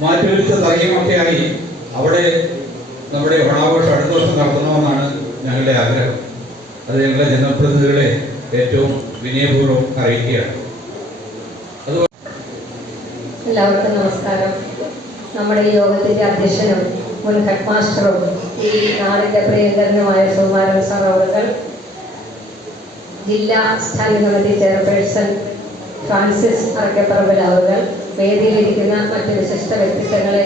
മാറ്റിവെച്ച തറയുമൊക്കെ ആയി അവിടെ നമ്മുടെ ഓണാഘോഷം അടുത്ത വർഷം നടത്തണമെന്നാണ് ഞങ്ങളുടെ ആഗ്രഹം. അത് ഞങ്ങളുടെ ജനപ്രതിനിധികളെ ഏറ്റവും വിനയപൂർവ്വം അറിയിക്കുകയാണ്. എല്ലാവർക്കും നമസ്കാരം. നമ്മുടെ ഈ യോഗത്തിന്റെ അധ്യക്ഷനും മുൻ ഹെഡ് മാസ്റ്ററും ഈ നാടിന്റെ പ്രിയങ്കരനുമായ സുകുമാരൻ സാർ അവர்கள், ജില്ലാ standing committee chairperson Francis Arakkaparambil അവர்கள், വേദിയിലിരിക്കുന്ന മറ്റ് വിശിഷ്ട വ്യക്തിത്വങ്ങളെ,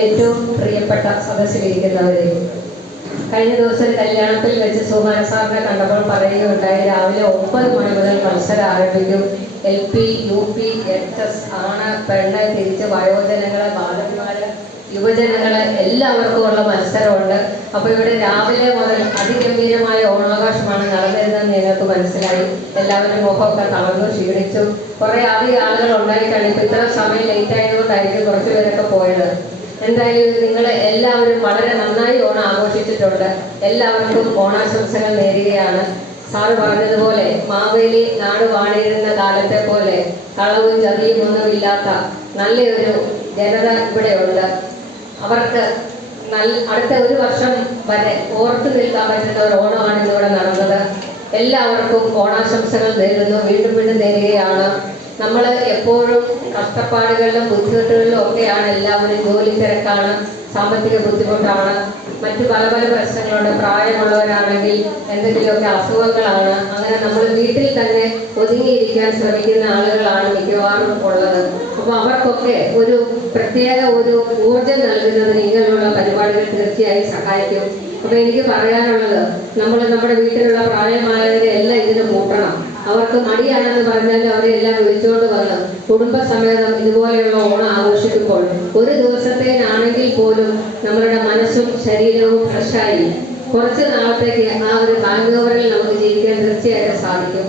ഏറ്റവും പ്രിയപ്പെട്ട സദസ്സിലിരിക്കുന്നവരെ, കഴിഞ്ഞ ദിവസം കല്യാണത്തിൽ വെച്ച് സുകുമാരൻ സാറിനെ കണ്ടപ്പോൾ പറയുകയുണ്ടായി, രാവിലെ 9 മണി മുതൽ മത്സരം ആരംഭിക്കും. LP, UP, HS, ആണ് പെണ്ണ് തിരിച്ച് വയോജനങ്ങള്, ബാലന്മാര്, യുവജനങ്ങള് എല്ലാവർക്കും ഉള്ള മത്സരമുണ്ട്. അപ്പോൾ ഇവിടെ രാവിലെ മുതൽ അതിഗംഭീരമായ ഓണാഘോഷമാണ് നടന്നിരുന്നതെന്ന് ഞങ്ങൾക്ക് മനസ്സിലായി. എല്ലാവരും മുഖമൊക്കെ തളർന്നു, ക്ഷീണിച്ചു. കുറെ അധികം ആളുകൾ ഉണ്ടായിട്ടാണ്. ഇപ്പം ഇത്ര സമയം ലേറ്റ് ആയതുകൊണ്ടായിരിക്കും കുറച്ച് പേരൊക്കെ പോയത്. എന്തായാലും നിങ്ങൾ എല്ലാവരും വളരെ നന്നായി ഓണം ആഘോഷിച്ചിട്ടുണ്ട്. എല്ലാവർക്കും ഓണാശംസകൾ നേരുകയാണ്. സാറ് പറഞ്ഞതുപോലെ മാവേലി നാട് വാണിരുന്ന കാലത്തെ പോലെ കളവും ചതിയും ഒന്നുമില്ലാത്ത നല്ലൊരു ജനത ഇവിടെയുണ്ട്. അവർക്ക് അടുത്ത ഒരു വർഷം വരെ ഓർത്തു നിൽക്കാൻ പറ്റുന്ന ഒരു ഓണമാണ് ഇന്നിവിടെ നടന്നത്. എല്ലാവർക്കും ഓണാശംസകൾ നേരുന്നു, വീണ്ടും വീണ്ടും നേരുകയാണ്. നമ്മൾ എപ്പോഴും കഷ്ടപ്പാടുകളിലും ബുദ്ധിമുട്ടുകളിലും ഒക്കെയാണ്. എല്ലാവരും ജോലി തിരക്കാണ്, സാമ്പത്തിക ബുദ്ധിമുട്ടാണ്, മറ്റു പല പല പ്രശ്നങ്ങളുണ്ട്. പ്രായമുള്ളവരാണെങ്കിൽ എന്തെങ്കിലുമൊക്കെ അസുഖങ്ങളാണ്. അങ്ങനെ നമ്മൾ വീട്ടിൽ തന്നെ ഒതുങ്ങിയിരിക്കാൻ ശ്രമിക്കുന്ന ആളുകളാണ് മിക്കവാറും ഉള്ളത്. അപ്പോൾ അവർക്കൊക്കെ ഒരു പ്രത്യേക ഒരു ഊർജം നൽകുന്നതിന് ഇങ്ങനെയുള്ള പരിപാടികൾ തീർച്ചയായും സഹായിക്കും. അപ്പോൾ എനിക്ക് പറയാനുള്ളത്, നമ്മൾ നമ്മുടെ വീട്ടിലുള്ള പ്രായമായവരെ എല്ലാം ഇതിന് കൂട്ടണം. അവർക്ക് മടിയാണെന്ന് പറഞ്ഞാൽ അവരെ എല്ലാം വിളിച്ചുകൊണ്ട് വന്ന് കുടുംബസമേതം ഇതുപോലെയുള്ള ഓണം ആഘോഷിക്കുമ്പോൾ ഒരു ദിവസത്തേനാണെങ്കിൽ പോലും നമ്മളുടെ മനസ്സും ശരീരവും ഫ്രഷായി കുറച്ച് നാളത്തേക്ക് ആ ഒരു ഹാങ് ഓവറിൽ നമുക്ക് ജീവിക്കാൻ തീർച്ചയായിട്ടും സാധിക്കും.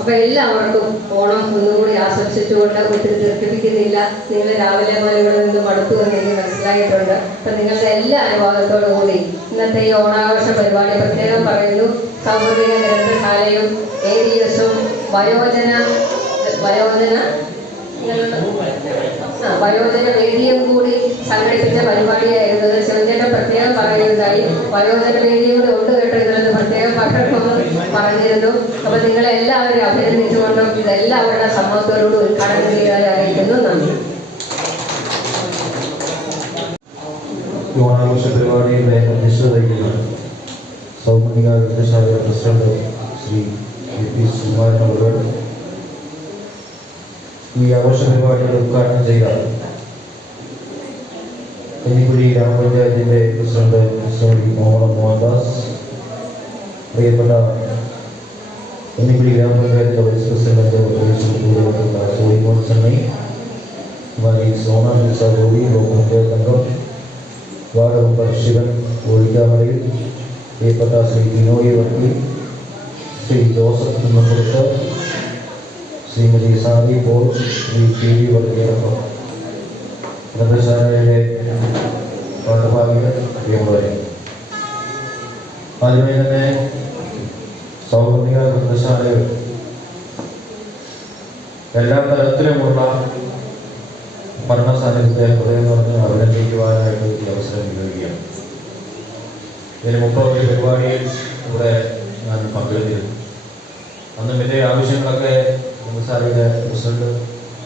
അപ്പോൾ എല്ലാവർക്കും ഓണം ഒന്നുകൂടി ആശംസിച്ചുകൊണ്ട് ഒത്തിരി ദീർഘിപ്പിക്കുന്നില്ല. നിങ്ങൾ രാവിലെ പോലെ ഇവിടെ നിന്ന് മടുത്തു എന്ന് എനിക്ക് മനസ്സിലായിട്ടുണ്ട്. അപ്പം നിങ്ങളുടെ എല്ലാ അനുഭവത്തോടു കൂടി ഇന്നത്തെ ഈ ഓണാഘോഷ പരിപാടി പ്രത്യേകം പറയുന്നു. സാമൂഹിക ഗ്രന്ഥശാലയും ADS-ഉം വയോജന വേദിയും കൂടി സംഘടിപ്പിച്ച പരിപാടിയായിരുന്നു. ശിവചേട്ടൻ പ്രത്യേകം പറയുന്നതായി വയോജന വേദിയും കൂടി ഉണ്ട് കേട്ടോ ഇതെന്ന് പ്രത്യേകം പറഞ്ഞിരുന്നു. അപ്പൊ നിങ്ങളെ എല്ലാവരും അഭിനന്ദിച്ചുകൊണ്ടും ഇതെല്ലാവരുടെ സമ്മതത്തോടുകൂടി ഉദ്ഘാടനം ചെയ്താൽ അറിയിക്കുന്നു. നന്ദി. ഓണാഘോഷ പരിപാടിയുടെ അധ്യക്ഷത വഹിക്കുന്ന സൗമന്യ ഗ്രന്ഥശാല പ്രസിഡന്റ് ശ്രീ AP സുകുമാരൻ അവർ, ഈ ആഘോഷ പരിപാടികൾ ഉദ്ഘാടനം ചെയ്ത കഞ്ഞിക്കുഴി ഗ്രാമപഞ്ചായത്തിന്റെ പ്രസിഡന്റ് ശ്രീ മുഹമ്മദ് മോഹൻദാസ്, പ്രിയപ്പെട്ട കഞ്ഞിക്കുഴി ഗ്രാമപഞ്ചായത്തിന്റെ വൈസ് പ്രസിഡന്റ് സോയിമോൻ ചെന്നൈ, हमारी सोना चौधरी लोक पंचायत अंगम वार्ड नंबर शिवन ओडिकामरी प्रियപ്പെട്ട Shri Vinodi Vakki, Shri Joseph Kunnappurath, Shrimati Sadi Paul, Shri TV വർഗീയടക്കം ഗ്രന്ഥശാലയിലെ ഭാഗഭാഗികൾ, പ്രിയമുള്ളവരെ, ആദ്യമേ തന്നെ സൗമന്യ ഗ്രന്ഥശാലകൾ എല്ലാ തരത്തിലുമുള്ള പഠന സാന്നിധ്യത്തെ പറഞ്ഞ് അഭിനന്ദിക്കുവാനായിട്ട് ഈ അവസരം വിനിയോഗിക്കുകയാണ്. ഇതിന് മുമ്പ് ഒരു പരിപാടിയിൽ ഇവിടെ ഞാൻ പങ്കെടുത്തിരുന്നു. അന്നും എൻ്റെ ആവശ്യങ്ങളൊക്കെ കുമ്പസാരിയുടെ പ്രസിഡന്റ്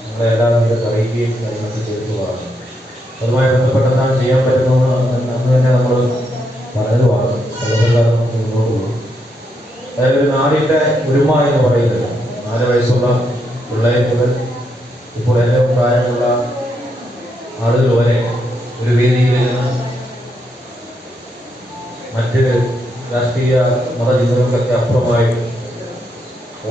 നമ്മളെല്ലാവരും അറിയിക്കുകയും കാര്യങ്ങളൊക്കെ ചെയ്തതുമാണ്. അതുമായി ബന്ധപ്പെട്ടെന്നാൽ ചെയ്യാൻ പറ്റുന്നത് അന്ന് തന്നെ നമ്മൾ പറഞ്ഞതുമാണ്. അതുകൊണ്ടാണ് നമുക്ക് മുന്നോട്ട് പോകും. അതായത് ഒരു നാടിൻ്റെ ഒരുമ എന്ന് പറയുന്നത് 4 വയസ്സുള്ള പിള്ളേർ മുതൽ ഇപ്പോൾ ഏറ്റവും പ്രായമുള്ള ആളുകൾ വരെ ഒരു വേദിയിൽ നിന്ന് മറ്റ് രാഷ്ട്രീയ മതചിന്തകൾക്കൊക്കെ അപ്പുറമായി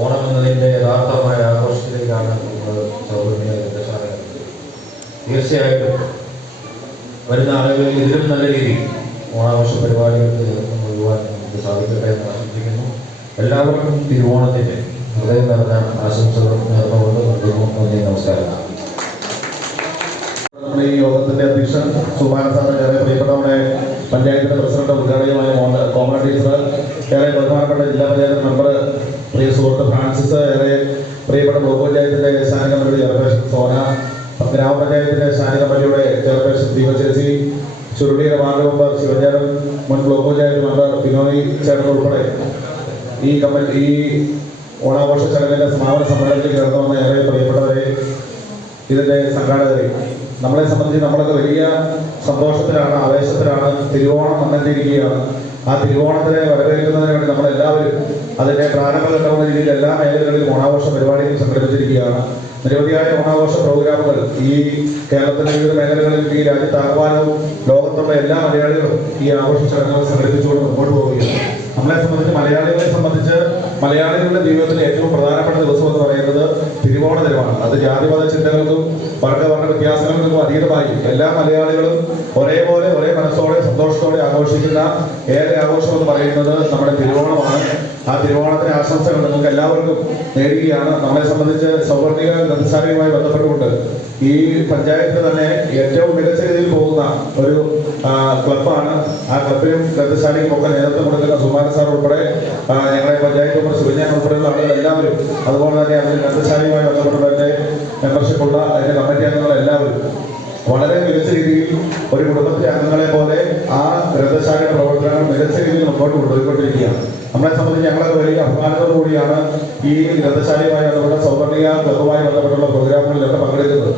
ഓണം എന്നതിൻ്റെ യഥാർത്ഥമായ ആഘോഷത്തിലേക്കാണ് നമ്മൾ സൗകര്യ ഗ്രന്ഥശാലകൾ. തീർച്ചയായിട്ടും വരുന്ന ആളുകളിൽ ഇതിലും നല്ല രീതിയിൽ ഓണാഘോഷ പരിപാടികൾക്ക് നേതൃത്വം നൽകുവാൻ നമുക്ക് സാധിക്കട്ടെ എന്ന് ആശംസിക്കുന്നു. എല്ലാവർക്കും തിരുവോണത്തിൻ്റെ ഹൃദയം നിറഞ്ഞ ആശംസകൾ നേർന്നുകൊണ്ട് നൽകുന്നു. നന്ദി, നമസ്കാരം. നമ്മുടെ ഈ യോഗത്തിന്റെ അധ്യക്ഷൻ സുമാന സാർ, ഏറെ പ്രിയപ്പെട്ട നമ്മുടെ പഞ്ചായത്തിന്റെ പ്രസിഡന്റ് ഉദ്ഘാടകമായ കോമള ടീച്ചർ, ഏറെ ബഹുമാനപ്പെട്ട ജില്ലാ പഞ്ചായത്ത് മെമ്പർ പ്രിയ സുഹൃത്ത് ഫ്രാൻസിസ്, ഏറെ പ്രിയപ്പെട്ട ബ്ലോക്ക് പഞ്ചായത്തിന്റെ സ്റ്റാൻഡിംഗ് കമ്മിറ്റിയുടെ ചെയർപേഴ്സൺ സോന, ഗ്രാമപഞ്ചായത്തിന്റെ സ്റ്റാൻഡിംഗ് കമ്മിറ്റിയുടെ ചെയർപേഴ്സൺ ദീപ ചേച്ചി, ചുരുളിയുടെ വാർഡ് മെമ്പർ ശിവചേട്ടൻ, മുൻ ബ്ലോക്ക് പഞ്ചായത്ത് മെമ്പർ ബിനോയ് ചേട്ടൻ ഉൾപ്പെടെ ഈ ഓണാഘോഷ ചടങ്ങിന്റെ സമാപന സമ്മേളനത്തിൽ ചേർന്ന് വന്ന ഏറെ പ്രിയപ്പെട്ടവരെ, ഇതിന്റെ സംഘാടകരെ, നമ്മളെ സംബന്ധിച്ച് നമ്മളൊക്കെ വലിയ സന്തോഷത്തിലാണ്, ആവേശത്തിലാണ്. തിരുവോണം വന്നെത്തിയിരിക്കുകയാണ്. ആ തിരുവോണത്തിനെ വരവേൽക്കുന്നതിന് വേണ്ടി നമ്മളെല്ലാവരും അതിൻ്റെ പ്രാരംഭഘട്ടമെന്ന രീതിയിൽ എല്ലാ മേഖലകളിലും ഓണാഘോഷ പരിപാടികൾ സംഘടിപ്പിച്ചിരിക്കുകയാണ്. നിരവധിയായ ഓണാഘോഷ പ്രോഗ്രാമുകൾ ഈ കേരളത്തിലെ വിവിധ മേഖലകളിൽ, ഈ രാജ്യത്താകമാനവും ലോകത്തുള്ള എല്ലാ മലയാളികളും ഈ ആഘോഷ ചടങ്ങുകൾ സംഘടിപ്പിച്ചുകൊണ്ട് മുമ്പോട്ട് പോവുകയാണ്. നമ്മളെ സംബന്ധിച്ച്, മലയാളികളുടെ ജീവിതത്തിലെ ഏറ്റവും പ്രധാനപ്പെട്ട ദിവസം എന്ന് പറയുന്നത് തിരുവോണ ദിനമാണ്. അത് ജാതിമത ചിന്തകൾക്കും വർഗവർണ്ണ വ്യത്യാസങ്ങൾക്കും അതീതമായി എല്ലാ മലയാളികളും ഒരേപോലെ ഒരേ മനസ്സോടെ സന്തോഷത്തോടെ ആഘോഷിക്കുന്ന ഏക ആഘോഷം എന്ന് പറയുന്നത് നമ്മുടെ തിരുവോണമാണ്. ആ തിരുവോണത്തിന് ആശംസകൾ നിങ്ങൾക്ക് എല്ലാവർക്കും നേടുകയാണ്. നമ്മളെ സംബന്ധിച്ച് സൗവർണിക ഗ്രന്ഥശാലയുമായി ബന്ധപ്പെട്ടുകൊണ്ട് ഈ പഞ്ചായത്തിൽ തന്നെ ഏറ്റവും മികച്ച രീതിയിൽ പോകുന്ന ഒരു ക്ലബ്ബാണ്. ആ ക്ലബിലും ഗ്രന്ഥശാലയ്ക്കും ഒക്കെ നേതൃത്വം കൊടുക്കുന്ന സുമാന സാർ ഉൾപ്പെടെ ഞങ്ങളുടെ പഞ്ചായത്ത് മെമ്പർ ശിവജാൻ ഉൾപ്പെടെയുള്ള ആളുകൾ എല്ലാവരും, അതുപോലെ തന്നെ അതിന് ഗ്രന്ഥശാലയുമായി ബന്ധപ്പെട്ടുള്ള അതിൻ്റെ മെമ്പർഷിപ്പുള്ള അതിൻ്റെ കമ്മിറ്റി അംഗങ്ങളെല്ലാവരും വളരെ മികച്ച രീതിയിൽ ഒരു കുടുംബത്തിലെ അംഗങ്ങളെ പോലെ ആ ഗ്രന്ഥശാലയുടെ പ്രവർത്തനങ്ങൾ മികച്ച രീതിയിൽ മുന്നോട്ട് കൊണ്ടുപോയിക്കൊണ്ടിരിക്കുകയാണ്. നമ്മളെ സംബന്ധിച്ച് ഞങ്ങളൊക്കെ വലിയ അഭിമാനത്തോടു കൂടിയാണ് ഈ ഗ്രന്ഥശാലയുമായി ബന്ധപ്പെട്ട സൗവർണിക ക്ലബുമായി ബന്ധപ്പെട്ടുള്ള പ്രോഗ്രാമുകളിലൊക്കെ പങ്കെടുക്കുന്നത്.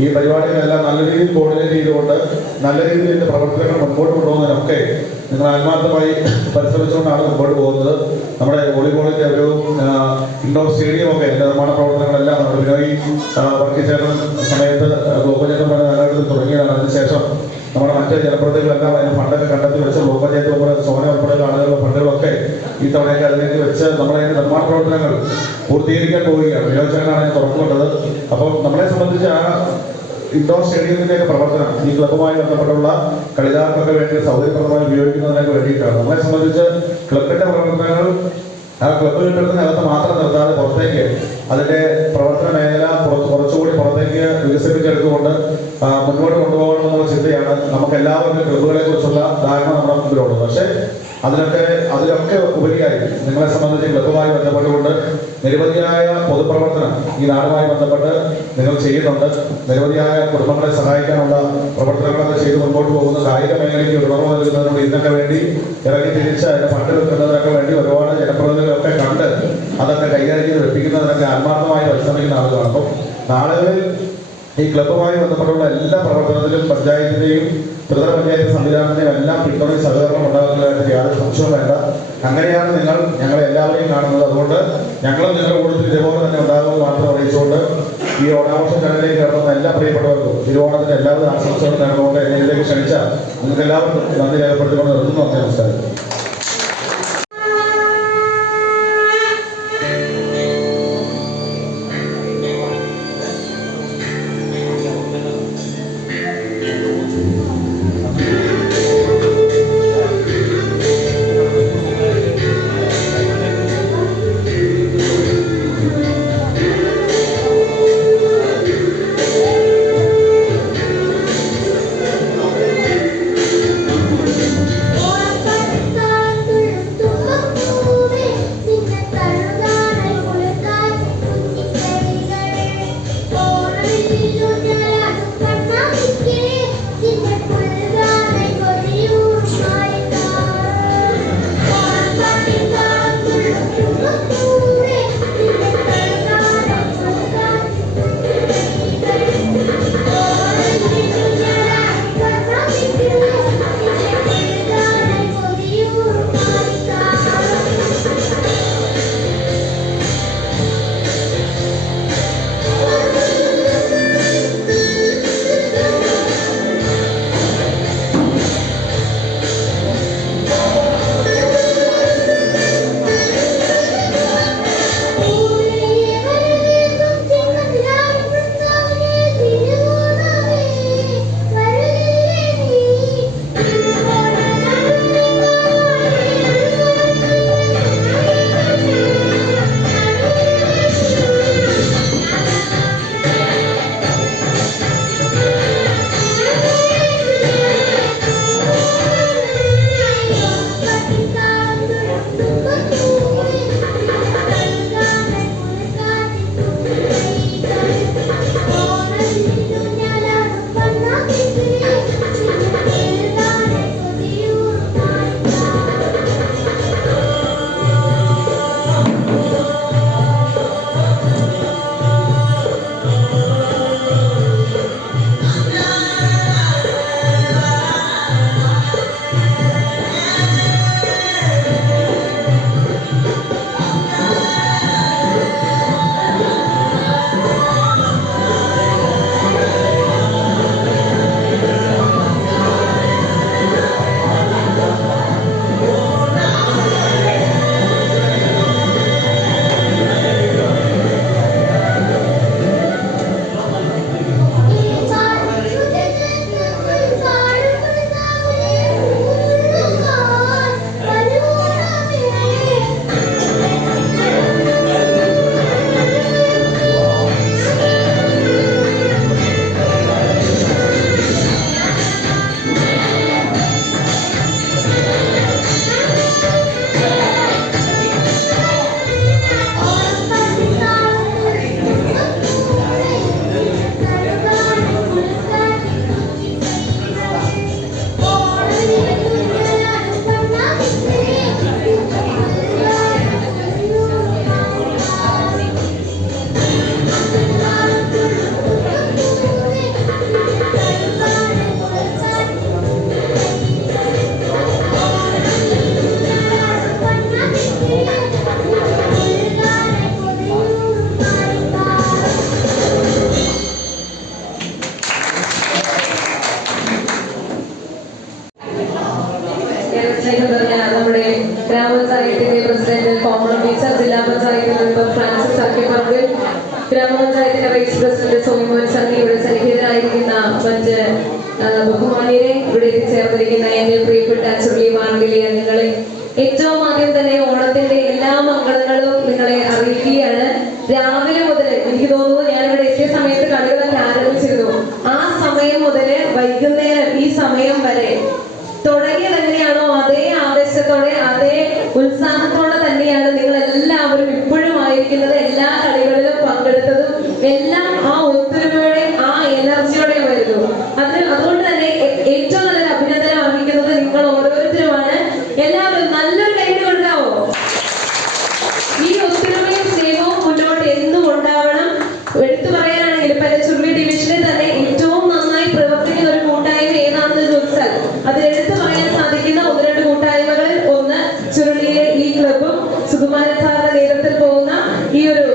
ഈ പരിപാടികളെല്ലാം നല്ല രീതിയിൽ കോർഡിനേറ്റ് ചെയ്തുകൊണ്ട് നല്ല രീതിയിൽ ഇതിൻ്റെ പ്രവർത്തനങ്ങൾ മുൻപോട്ട് കൊണ്ടുപോകുന്നതിനൊക്കെ നിങ്ങൾ ആത്മാർത്ഥമായി പരിശ്രമിച്ചുകൊണ്ടാണ് മുമ്പോട്ട് പോകുന്നത്. നമ്മുടെ വോളിബോളിൻ്റെ ഒരു ഇൻഡോർ സ്റ്റേഡിയം ഒക്കെ അതിൻ്റെ നിർമ്മാണ പ്രവർത്തനങ്ങളെല്ലാം നമ്മുടെ ബിനോയ് വർക്ക് ചേർന്ന സമയത്ത് ബ്ലോക്ക് പഞ്ചായത്ത് കാലഘട്ടത്തിൽ തുടങ്ങിയതാണ്. അതിനുശേഷം നമ്മുടെ മറ്റ് ജനപ്രതിനിധികളെല്ലാം അതിന് ഫണ്ടൊക്കെ കണ്ടെത്തി വെച്ച് ബ്ലോക്ക് പഞ്ചായത്ത് മെമ്പർ സോന ഉൾപ്പെടെയുള്ള ആളുകളുടെ ഫണ്ടുകളൊക്കെ ഈ തവണയൊക്കെ അതിലേക്ക് വെച്ച് നമ്മളതിൻ്റെ നിർമ്മാണ പ്രവർത്തനങ്ങൾ പൂർത്തീകരിക്കാൻ പോവുകയാണ്. വിനോദചാരനാണ് അതിന് തുറക്കുന്നത്. അപ്പം നമ്മളെ സംബന്ധിച്ച് ആ ഇൻഡോർ സ്റ്റേഡിയത്തിൻ്റെ പ്രവർത്തനം ഈ ക്ലബ്ബുമായി ബന്ധപ്പെട്ടുള്ള കളിക്കാർക്കൊക്കെ വേണ്ടി സൗകര്യപ്രദമായി ഉപയോഗിക്കുന്നതിനൊക്കെ വേണ്ടിയിട്ടാണ്. നമ്മളെ സംബന്ധിച്ച് ക്ലബിൻ്റെ പ്രവർത്തനങ്ങൾ ആ ക്ലബ്ബ് കെട്ടിടത്തിനകത്ത് മാത്രം നിർത്താതെ പുറത്തേക്ക് അതിൻ്റെ പ്രവർത്തന മേഖല കുറച്ചുകൂടി പുറത്തേക്ക് വികസിപ്പിച്ചെടുത്തുകൊണ്ട് മുന്നോട്ട് കൊണ്ടുപോകണമെന്നുള്ള ചിന്തയാണ് നമുക്ക് എല്ലാവർക്കും ക്ലബ്ബുകളെ കുറിച്ചുള്ള ധാരണ നമ്മുടെ മുമ്പിലുള്ളത്. പക്ഷേ അതിലൊക്കെ ഉപരിയായി നിങ്ങളെ സംബന്ധിച്ച് ക്ലബ്ബുമായി ബന്ധപ്പെട്ടുകൊണ്ട് നിരവധിയായ പൊതുപ്രവർത്തനം ഈ നാടുമായി ബന്ധപ്പെട്ട് നിങ്ങൾ ചെയ്യുന്നുണ്ട്. നിരവധിയായ കുടുംബങ്ങളെ സഹായിക്കാനുള്ള പ്രവർത്തനങ്ങളൊക്കെ ചെയ്ത് മുൻപോട്ട് പോകുന്ന കായിക മേഖലയ്ക്ക് ഒരു ഉണർവ് നൽകുന്നതിനോട് ഇതിനൊക്കെ വേണ്ടി ഇറങ്ങി തിരിച്ച് അതിന്റെ ഫണ്ട് വെക്കുന്നതിനൊക്കെ വേണ്ടി ഒരുപാട് ജനപ്രതിനിധികളൊക്കെ കണ്ട് അതൊക്കെ കൈകാര്യം ചെയ്ത് വെപ്പിക്കുന്നതിനൊക്കെ ആത്മാർത്ഥമായി പരിശ്രമിക്കുന്ന ആളുകളാണ്. അപ്പം നാളുകളിൽ ഈ ക്ലബ്ബുമായി ബന്ധപ്പെട്ടുള്ള എല്ലാ പ്രവർത്തനത്തിലും പഞ്ചായത്തിന്റെയും ത്രിതല പഞ്ചായത്ത് സംവിധാനത്തിന്റെയും എല്ലാം പിന്തുണയും സഹകരണം ഉണ്ടാകുന്നതായിട്ട് യാതൊരു സംശയവും വേണ്ട. അങ്ങനെയാണ് ഞങ്ങളെ എല്ലാവരെയും കാണുന്നത്. അതുകൊണ്ട് ഞങ്ങളും നിങ്ങളുടെ കൂട്ടത്തിൽ ഇതേപോലെ തന്നെ ഉണ്ടാകുമെന്ന് മാത്രം അറിയിച്ചുകൊണ്ട് ഈ ഓണാഘോഷ ചടങ്ങിലേക്ക് കടന്ന എല്ലാ പ്രിയപ്പെട്ടവർക്കും തിരുവോണത്തിന്റെ എല്ലാവിധ ആശംസകളും നേർന്നുകൊണ്ട് എന്നിലേക്ക് ക്ഷണിച്ച നിങ്ങൾക്ക് എല്ലാവർക്കും നന്ദി രേഖപ്പെടുത്തിക്കൊണ്ട് നിർത്തുന്നു. നമസ്കാരം. Oh, ഗ്രാമപഞ്ചായത്തിന്റെ പ്രസിഡന്റ് കോമൺ ടീച്ചർ, ജില്ലാ പഞ്ചായത്ത് മെമ്പർ ഫ്രാൻസിസ് അർക്കിപ്പറമ്പിൽ, ഗ്രാമപഞ്ചായത്തിന്റെ വൈസ് പ്രസിഡന്റ് സോമിമോൻ സണ്ണി, ഇവിടെ സന്നിഹിതരായിരിക്കുന്ന മറ്റ് ബഹുമാന്യരെ, ഇവിടെ എത്തിച്ചേർന്നിരിക്കുന്ന എന്റെ പ്രിയപ്പെട്ട ചുരുളി വാർഡിലെ അംഗങ്ങളെ, ഏറ്റവും ആദ്യം തന്നെ ഓണത്തിന്റെ എല്ലാ മംഗളങ്ങളും നിങ്ങളെ അറിയിക്കുകയാണ്. രാവിലെ മുതൽ എനിക്ക് തോന്നുന്നു ഞാനിവിടെ എത്തിയ സമയത്ത് കളികളൊക്കെ ആരംഭിച്ചിരുന്നു. ആ സമയം മുതൽ വൈകുന്നേരം ഈ സമയം വരെ തുടങ്ങിയത് എങ്ങനെയാണോ അതേ ആവേശത്തോടെ അതേ ഉത്സാഹത്തോടെ തന്നെയാണ് നിങ്ങൾ എല്ലാവരും ഇപ്പോഴും ആയിരിക്കുന്നത്. എല്ലാ കളികളിലും പങ്കെടുത്തതും എല്ലാം ആ ഒത്തൊരുമയോടെ ആ എനർജിയോടെ വരുന്നു. അതുകൊണ്ട് തന്നെ ഏറ്റവും നല്ലൊരു അഭിനന്ദനം അർഹിക്കുന്നത് നിങ്ങൾ ഓരോരുത്തരുമാണ്. എല്ലാവരും നല്ലൊരു കൈയ്യടി കൊടുക്കാവോ? ഈ ഒത്തൊരുമയും സ്നേഹവും മുന്നോട്ട് എന്നും ഉണ്ടാവണം. എടുത്തു പറയാനാണെങ്കിൽ പല ചുരുളി ഡിവിഷനിൽ തന്നെ ഏറ്റവും നന്നായി പ്രവർത്തിക്കുന്ന ഒരു കൂട്ടായ്മ ഏതാണെന്ന് ചോദിച്ചാൽ അതിലെടുത്തു പറയാൻ സാധിക്കുന്ന 1-2 കൂട്ടായ്മകളിൽ ഒന്ന് ചുരുളിയിലെ ഈ ക്ലബും സുകുമാരൻ സാറിന്റെ നേതൃത്വത്തിൽ പോകുന്ന ഈ ഒരു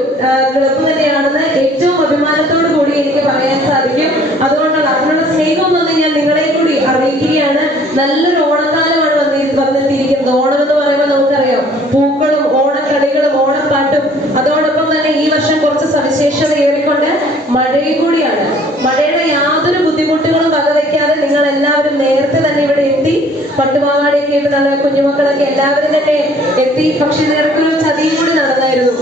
ക്ലബ് തന്നെയാണെന്ന് ഏറ്റവും അഭിമാനത്തോടു കൂടി എനിക്ക് പറയാൻ സാധിക്കും. അതുകൊണ്ടാണ് അതിനുള്ള സ്നേഹം വന്ന് ഞാൻ നിങ്ങളെ കൂടി അറിയിക്കുകയാണ്. നല്ലൊരു ഓണക്കാലമാണ് വന്നെത്തിയിരിക്കുന്നത്. ഓണം എന്ന് പറയുമ്പോൾ നമുക്കറിയാം പൂക്കളും ഓണക്കളികളും ഓണപ്പാട്ടും, അതോടൊപ്പം തന്നെ ഈ വർഷം കുറച്ച് സവിശേഷത ഏറിക്കൊണ്ട് മഴയും കൂടിയാണ്. മഴയുടെ യാതൊരു ബുദ്ധിമുട്ടുകളും വകവയ്ക്കാതെ നിങ്ങൾ എല്ലാവരും നേരത്തെ തന്നെ ഇവിടെ എത്തി. പട്ടുപാവാടയൊക്കെ ഇട്ട് നല്ല കുഞ്ഞുമക്കളൊക്കെ എല്ലാവരും തന്നെ എത്തി. പക്ഷെ നേർക്കൊരു ചതിയും കൂടി നടന്നായിരുന്നു.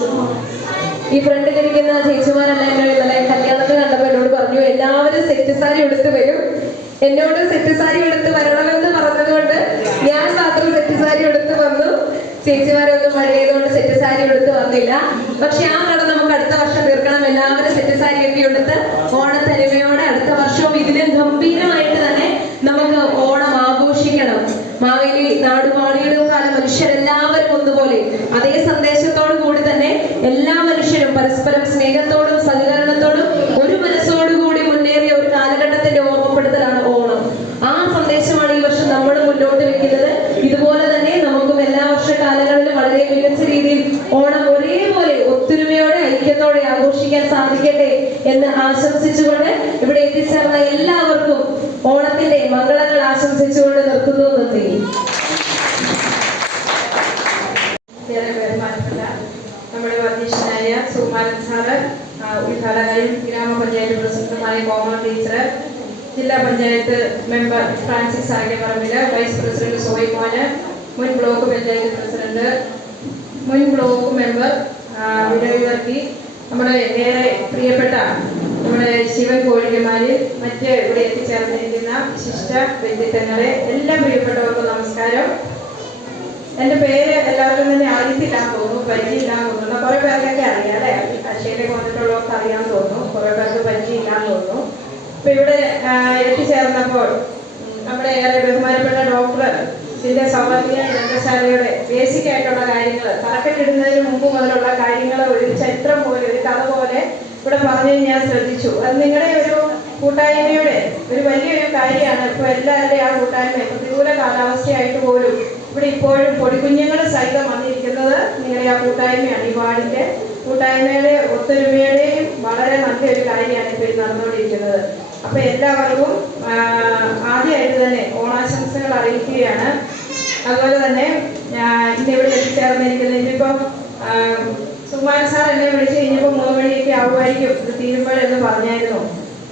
ഈ ഫ്രണ്ടിലിരിക്കുന്ന ചേച്ചിമാരെല്ലാം ഇന്നലെ കല്യാണത്തിന് കണ്ടപ്പോൾ എന്നോട് പറഞ്ഞു എല്ലാവരും സെറ്റ് സാരി എടുത്ത് വരും. എന്നോട് സെറ്റ് സാരി എടുത്ത് വരണമെന്ന് പറഞ്ഞതുകൊണ്ട് ഞാൻ മാത്രം സെറ്റ് സാരി എടുത്ത് വന്നു. ചേച്ചിമാരൊന്നും മഴയതുകൊണ്ട് സെറ്റ് സാരി എടുത്ത് വന്നില്ല. പക്ഷെ ആ കട നമുക്ക് അടുത്ത വർഷം തീർക്കണം. എല്ലാവരും സെറ്റ് സാരിയൊക്കെ എടുത്ത് ഓണത്തനിമയോടെ അടുത്ത വർഷവും ഇതിലും ഗംഭീരമായിട്ട് തന്നെ നമുക്ക് ഓണം ആഘോഷിക്കണം. മാവേലി നാടുവാണിയുടെ കാലം മനുഷ്യരെല്ലാവരും ഒന്നുപോലെ അതേ സന്ദേശത്തോടു കൂടി തന്നെ എല്ലാ മനുഷ്യരും പരസ്പരം സ്നേഹത്തോടും സഹകരണത്തോടും ഒരു മനസ്സോടുകൂടി മുന്നേറിയ ഒരു കാലഘട്ടത്തിന്റെ ഓർമ്മപ്പെടുത്തലാണ് ഓണം. ആ സന്ദേശമാണ് ഈ വർഷം നമ്മൾ മുന്നോട്ട് വെക്കുന്നത്. ഇതുപോലെ തന്നെ നമുക്കും എല്ലാ വർഷകാലങ്ങളിലും വളരെ മികച്ച രീതിയിൽ ഓണം ഒരേപോലെ ഒത്തൊരുമയോടെ ഐക്യത്തോടെ ആഘോഷിക്കാൻ സാധിക്കട്ടെ എന്ന് ആശംസിച്ചുകൊണ്ട് ഇവിടെ എത്തിച്ചേർന്ന എല്ലാവർക്കും ഓണത്തിന്റെ മംഗളങ്ങൾ ആശംസിച്ചുകൊണ്ട് നിർത്തുന്നു. നന്ദി. നമ്മുടെ അധ്യക്ഷനായ സുകുമാരൻ സാറ്, ഉദ്ഘാടകരും ഗ്രാമപഞ്ചായത്ത് പ്രസിഡന്റുമായ കോമൺ ടീച്ചർ, ജില്ലാ panchayat member Francis Arakkaparambil, vice president സോയിമോന്, മുൻ ബ്ലോക്ക് പഞ്ചായത്ത് പ്രസിഡന്റ്, മുൻ ബ്ലോക്ക് മെമ്പർ വിടവിവർക്കി, നമ്മുടെ ഏറെ പ്രിയപ്പെട്ട നമ്മുടെ ശിവൻ കോഴിക്കമാര്, മറ്റ് ഇവിടെ എത്തിച്ചേർന്നിരിക്കുന്ന വിശിഷ്ട വ്യക്തിത്വങ്ങളെ, എല്ലാ പ്രിയപ്പെട്ടവർക്കും നമസ്കാരം. എൻ്റെ പേര് എല്ലാവർക്കും തന്നെ അറിയത്തില്ലാന്ന് തോന്നുന്നു, പരിചയമില്ലാന്ന് തോന്നുന്നു. കുറെ പേർക്കൊക്കെ അറിയാം അല്ലേ? അക്ഷയയിലേക്ക് വന്നിട്ടുള്ളവർക്ക് അറിയാമെന്ന് തോന്നുന്നു, കുറെ പേർക്ക് പരിചയമില്ലാന്ന് തോന്നുന്നു. അപ്പൊ ഇവിടെ എത്തിച്ചേർന്നപ്പോൾ നമ്മുടെ ഏറെ ബഹുമാനപ്പെട്ട ഡോക്ടർ ഇതിന്റെ സൗഭാഗ്യ ഗ്രന്ഥശാലയുടെ ബേസിക് ആയിട്ടുള്ള കാര്യങ്ങൾ തറക്കല്ലിടുന്നതിന് മുമ്പ് മുതലുള്ള കാര്യങ്ങൾ ഒരു ചരിത്രം പോലെ ഒരു കഥ പോലെ ഇവിടെ പറഞ്ഞു ഞാൻ ശ്രദ്ധിച്ചു. അത് നിങ്ങളുടെ ഒരു കൂട്ടായ്മയുടെ ഒരു വലിയൊരു കാര്യമാണ്. ഇപ്പൊ എല്ലാവരുടെയും ആ കൂട്ടായ്മ പ്രതികൂല കാലാവസ്ഥയായിട്ട് പോലും ഇവിടെ ഇപ്പോഴും പൊടിക്കുഞ്ഞുങ്ങൾ സഹിതം വന്നിരിക്കുന്നത് നിങ്ങളുടെ ആ കൂട്ടായ്മയാണ്. ഈ വാർഡിന്റെ കൂട്ടായ്മയുടെ ഒത്തൊരുമയുടെയും വളരെ നല്ലൊരു കാര്യമാണ് ഇപ്പോൾ നടന്നുകൊണ്ടിരിക്കുന്നത്. അപ്പൊ എല്ലാവർക്കും ആദ്യമായിട്ട് തന്നെ ഓണാശംസകൾ അറിയിക്കുകയാണ്. അതുപോലെ തന്നെ ഇന്ന് ഇവിടെ എത്തിച്ചേർന്നിരിക്കുന്നത് ഇനിയിപ്പം സുകുമാരൻ സാർ എന്നെ വിളിച്ച് കഴിഞ്ഞപ്പോൾ 3 മണിയൊക്കെ ആവുമായിരിക്കും ഇത് തീരുമ്പോഴെന്ന് പറഞ്ഞായിരുന്നു.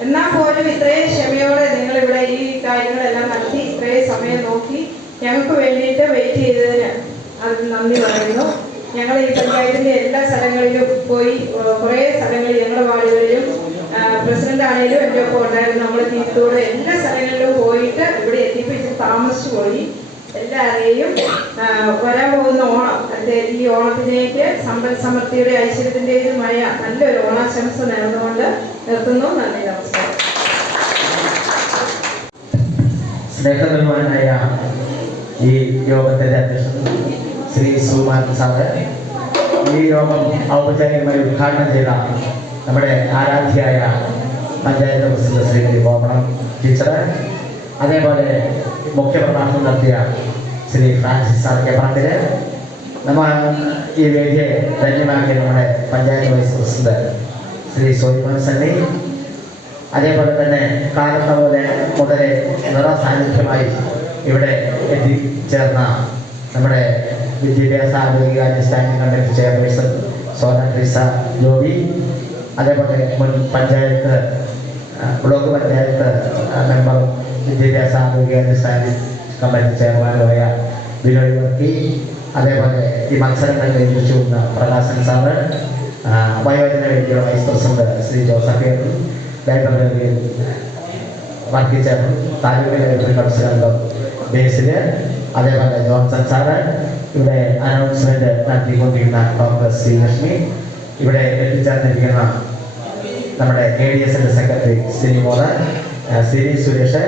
എന്നാൽ പോലും ഇത്രയും ക്ഷമയോടെ നിങ്ങൾ ഇവിടെ ഈ കാര്യങ്ങളെല്ലാം നടത്തി ഇത്രയും സമയം നോക്കി ഞങ്ങൾക്ക് വേണ്ടിയിട്ട് വെയിറ്റ് ചെയ്തതിന് അത് നന്ദി പറയുന്നു. ഞങ്ങൾ ഈ പഞ്ചായത്തിന്റെ എല്ലാ സ്ഥലങ്ങളിലും പോയി, കുറേ സ്ഥലങ്ങളിൽ ഞങ്ങളുടെ വാർഡുകളിലും പ്രസിഡന്റ് ആണെങ്കിലും എൻ്റെ ഒപ്പം ഉണ്ടായിരുന്നു. നമ്മൾ തീർത്തോടെ എല്ലാ സ്ഥലങ്ങളിലും പോയിട്ട് ഇവിടെ എത്തിപ്പിച്ച് താമസിച്ചു പോയി. എല്ലാവരെയും വരാൻ പോകുന്ന ഓണം, ഈ ഓണത്തിലേക്ക് സമ്പൽ സമൃദ്ധിയുടെ ഐശ്വര്യത്തിൻ്റെതുമായ നല്ലൊരു ഓണാശംസ നേർന്നുകൊണ്ട് നിർത്തുന്നു. നന്ദി, നമസ്കാരം. സ്നേഹനിർമ്മാനായ ഈ യോഗത്തിന്റെ അധ്യക്ഷൻ ശ്രീ സുകുമാരൻ സാറ്, ഈ യോഗം ഔപചാരികമായി ഉദ്ഘാടനം ചെയ്ത നമ്മുടെ ആരാധ്യയായ പഞ്ചായത്ത് പ്രസിഡന്റ് ശ്രീ കോമണം ടീച്ചർ, അതേപോലെ മുഖ്യപ്രഭാഷണം നടത്തിയ ശ്രീ ഫ്രാൻസിസ് അർക്കിപ്പറമ്പില്, നമ്മ ഈ വേദിയെ ധന്യമാക്കിയ നമ്മുടെ പഞ്ചായത്ത് വൈസ് പ്രസിഡന്റ് ശ്രീ സോയിമോൻ സണ്ണി, അതേപോലെ തന്നെ കാലത്തെ പോലെ മുതലേ നിറസാന്നിധ്യമായി ഇവിടെ എത്തിച്ചേർന്ന നമ്മുടെ വിദ്യാഭ്യാസ ആരോഗ്യകാര്യ standing committee chairperson Sona Treesa Joby, അതേപോലെ മുൻ പഞ്ചായത്ത് ബ്ലോക്ക് പഞ്ചായത്ത് മെമ്പർ വിദ്യാഭ്യാസ ആരോഗ്യകാര്യ സ്റ്റാൻഡിംഗ് കമ്മിറ്റി ചെയർമാനുമായ ബിനോയ് വർക്കി, അതേപോലെ ഈ മത്സരങ്ങൾ നിയന്ത്രിച്ചു വന്ന പ്രകാശൻ സാറ്, വയോജന വേദിയുടെ vice president Shri Joseph, librarian Varkey ചേർന്ന്, താലൂക്ക് ലൈബ്രറി കൗൺസിൽ അംഗം ബേസില്, അതേപോലെ ജോൺസൺ സാറ്, ഇവിടെ അനൗൺസ്മെന്റ് നടത്തിക്കൊണ്ടിരിക്കുന്ന ഡോക്ടർ ശ്രീലക്ഷ്മി, ഇവിടെ എത്തിച്ചേർന്നിരിക്കുന്ന നമ്മുടെ KDS സെക്രട്ടറി ശ്രീമോദൻ, സിരി സുരേഷ്,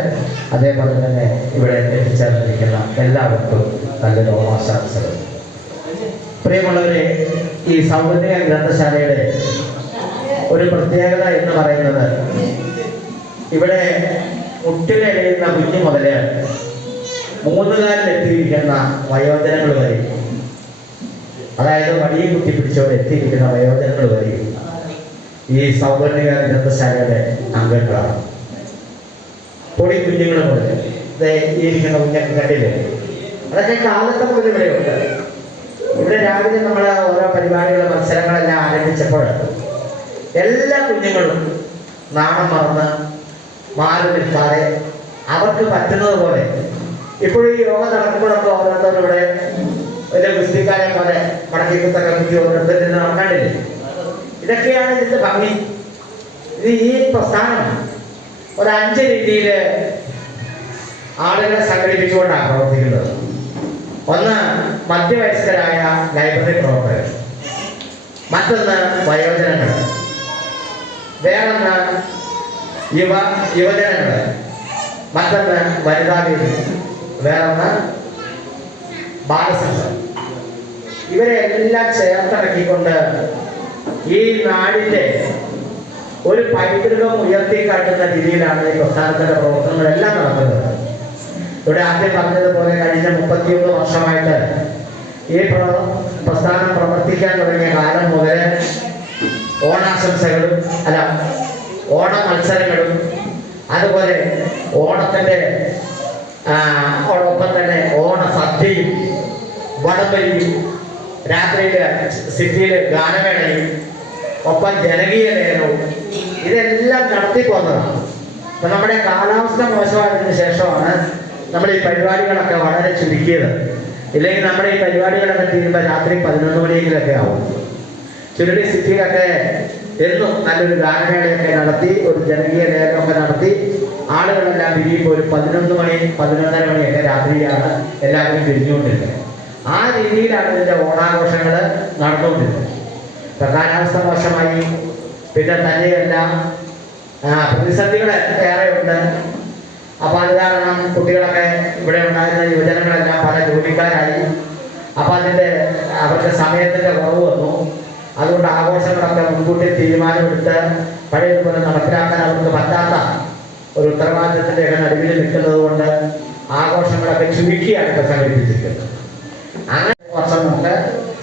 അതേപോലെ തന്നെ ഇവിടെ എത്തിച്ചേർന്നിരിക്കുന്ന എല്ലാവർക്കും നല്ലൊരു ഓണാശംസകൾ. പ്രിയമുള്ളവരെ, ഈ സൗന്ദര്യ ഗ്രന്ഥശാലയുടെ ഒരു പ്രത്യേകത എന്ന് പറയുന്നത് ഇവിടെ മുട്ടിലെഴുതുന്ന കുഞ്ഞു മുതല് 3 കാലിലെത്തിയിരിക്കുന്ന വയോജനങ്ങൾ വരെ, അതായത് വടിയും കുത്തിപ്പിടിച്ചോടെ എത്തിയിരിക്കുന്ന വയോജനങ്ങൾ വരെ ഈ സൗന്ദര്യ ഗ്രന്ഥശാലയുടെ അംഗങ്ങളാണ്. പൊടി കുഞ്ഞുങ്ങൾ മുതൽ ഈ ഇരിക്കുന്ന കുഞ്ഞൊക്കെ കണ്ടില്ലേ, അതൊക്കെ കാലത്തെ മുതൽ ഇവിടെയുണ്ട്. ഇവിടെ രാവിലെ നമ്മൾ ഓരോ പരിപാടികളും മത്സരങ്ങളെല്ലാം ആരംഭിച്ചപ്പോൾ എല്ലാ കുഞ്ഞുങ്ങളും നാണം മറന്ന് മാറി നിൽക്കാതെ അവർക്ക് പറ്റുന്നത് പോലെ, ഇപ്പോഴും ഈ യോഗ നടക്കുമ്പോഴൊക്കെ ഓരോരുത്തരും ഇവിടെ വലിയ ഗുസ്തിക്കാരെ പോലെ മടക്കി കുത്തൊക്കെ കുത്തി ഓരോരുത്തർ നടക്കാണ്ടില്ലേ. ഇതൊക്കെയാണ് ഇതിന്റെ ഭംഗി. ഇത് ഈ പ്രസ്ഥാനം ഒരു 5 രീതിയിൽ ആളുകളെ സംഘടിപ്പിച്ചുകൊണ്ടാണ് പ്രവർത്തിക്കുന്നത്. ഒന്ന് മധ്യവയസ്കരായ ലൈബ്രറി പ്രവർത്തകർ, മറ്റൊന്ന് വയോജനങ്ങൾ, വേറൊന്ന് യുവജനങ്ങൾ, മറ്റൊന്ന് വനിതാ വേദി, വേറൊന്ന് ബാലസംഘം. ഇവരെ എല്ലാം ചേർത്തിറക്കിക്കൊണ്ട് ഈ നാടിന്റെ ഒരു പൈതൃകം ഉയർത്തിക്കാട്ടുന്ന രീതിയിലാണ് ഈ പ്രസ്ഥാനത്തിന്റെ പ്രവർത്തനങ്ങളെല്ലാം നടക്കുന്നത്. ഇവിടെ ആദ്യം പറഞ്ഞതുപോലെ കഴിഞ്ഞ 31 വർഷമായിട്ട് ഈ പ്രസ്ഥാനം പ്രവർത്തിക്കാൻ തുടങ്ങിയ കാലം മുതൽ ഓണാശംസകളും ഓണ മത്സരങ്ങളും, അതുപോലെ ഓണത്തിന്റെ ഓടൊപ്പം തന്നെ ഓണ സദ്യയും വടംവലിയും, രാത്രിയിൽ സിറ്റിയിൽ ഗാനമേളയും, ഒപ്പം ജനകീയ ലേലവും, ഇതെല്ലാം നടത്തിപ്പോന്നതാണ്. അപ്പൊ നമ്മുടെ കാലാവസ്ഥ മോശമായതിനു ശേഷമാണ് നമ്മൾ ഈ പരിപാടികളൊക്കെ വളരെ ചുരുക്കിയത്. ഇല്ലെങ്കിൽ നമ്മുടെ ഈ പരിപാടികളൊക്കെ തീരുമ്പോൾ രാത്രി 11 മണിയെങ്കിലൊക്കെ ആവും. ചുരുളി സിറ്റിയിലൊക്കെ എന്നും നല്ലൊരു ഗാനമേളയൊക്കെ നടത്തി, ഒരു ജനകീയ ലേലമൊക്കെ നടത്തി, ആളുകളെല്ലാം പിരിയുമ്പോൾ ഒരു 11 മണി 11:30 മണിയൊക്കെ രാത്രിയാണ് എല്ലാവരും പിരിഞ്ഞുകൊണ്ടിരുന്നത്. ആ രീതിയിലാണ് ഇതിന്റെ ഓണാഘോഷങ്ങൾ നടന്നുകൊണ്ടിരുന്നത്. ഇപ്പൊ കാലാവസ്ഥ മോശമായി, പിന്നെ തന്നെയല്ല പ്രതിസന്ധികൾ ഏറെയുണ്ട്. അപ്പൊ അത് കാരണം കുട്ടികളൊക്കെ ഇവിടെ ഉണ്ടായിരുന്ന യുവജനങ്ങളെല്ലാം പല ജോലിക്കാരായി. അപ്പൊ അവർക്ക് സമയത്തിന്റെ കുറവ് വന്നു. അതുകൊണ്ട് ആഘോഷങ്ങളൊക്കെ മുൻകൂട്ടി തീരുമാനമെടുത്ത് പഴയതുപോലെ നടപ്പിലാക്കാൻ അവർക്ക് പറ്റാത്ത ഒരു ഉത്തരവാദിത്തത്തിൻ്റെയൊക്കെ നടുവിൽ നിൽക്കുന്നത് കൊണ്ട് ആഘോഷങ്ങളൊക്കെ ചുരുക്കിയാണ് ഇപ്പൊ സംഘടിപ്പിച്ചിരിക്കുന്നത്. അങ്ങനെ വർഷം കൊണ്ട്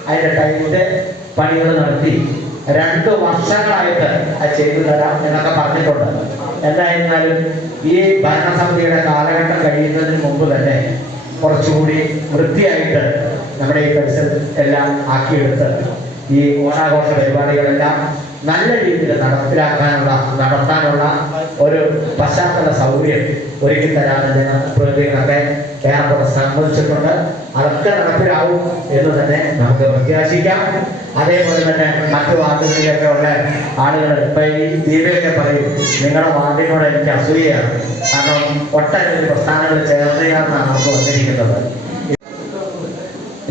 അതിന്റെ ടൈമിന്റെ പണികൾ നടത്തി 2 വർഷങ്ങളായിട്ട് അത് ചെയ്തു തരാം എന്നൊക്കെ പറഞ്ഞിട്ടുണ്ട്. എന്തായിരുന്നാലും ഈ ഭരണസമിതിയുടെ കാലഘട്ടം കഴിയുന്നതിന് മുമ്പ് തന്നെ കുറച്ചുകൂടി വൃത്തിയായിട്ട് നമ്മുടെ ഈ പരിസരം എല്ലാം ആക്കിയെടുത്ത് ഈ ഓണാഘോഷ പരിപാടികളെല്ലാം നല്ല രീതിയിൽ നടത്താനുള്ള ഒരു പശ്ചാത്തല സൗകര്യം ഒരുക്കി തരാമെന്ന് പ്രതികളൊക്കെ ഏറെക്കുറെ സമ്മതിച്ചിട്ടുണ്ട്. അതൊക്കെ നടപ്പിലാവും എന്ന് തന്നെ നമുക്ക് പ്രത്യാശിക്കാം. അതേപോലെ തന്നെ മറ്റു വാർഡുകളിലൊക്കെ ഉള്ള ആളുകൾ ഇപ്പൊ ഈ ദീപയൊക്കെ പറയും, നിങ്ങളുടെ വാർഡിനോട് എനിക്ക് അസൂയയാണ്, കാരണം ഒട്ടനവധി പ്രസ്ഥാനങ്ങൾ ചേർന്നയാണെന്നാണ് നമുക്ക് വന്നിരിക്കുന്നത്.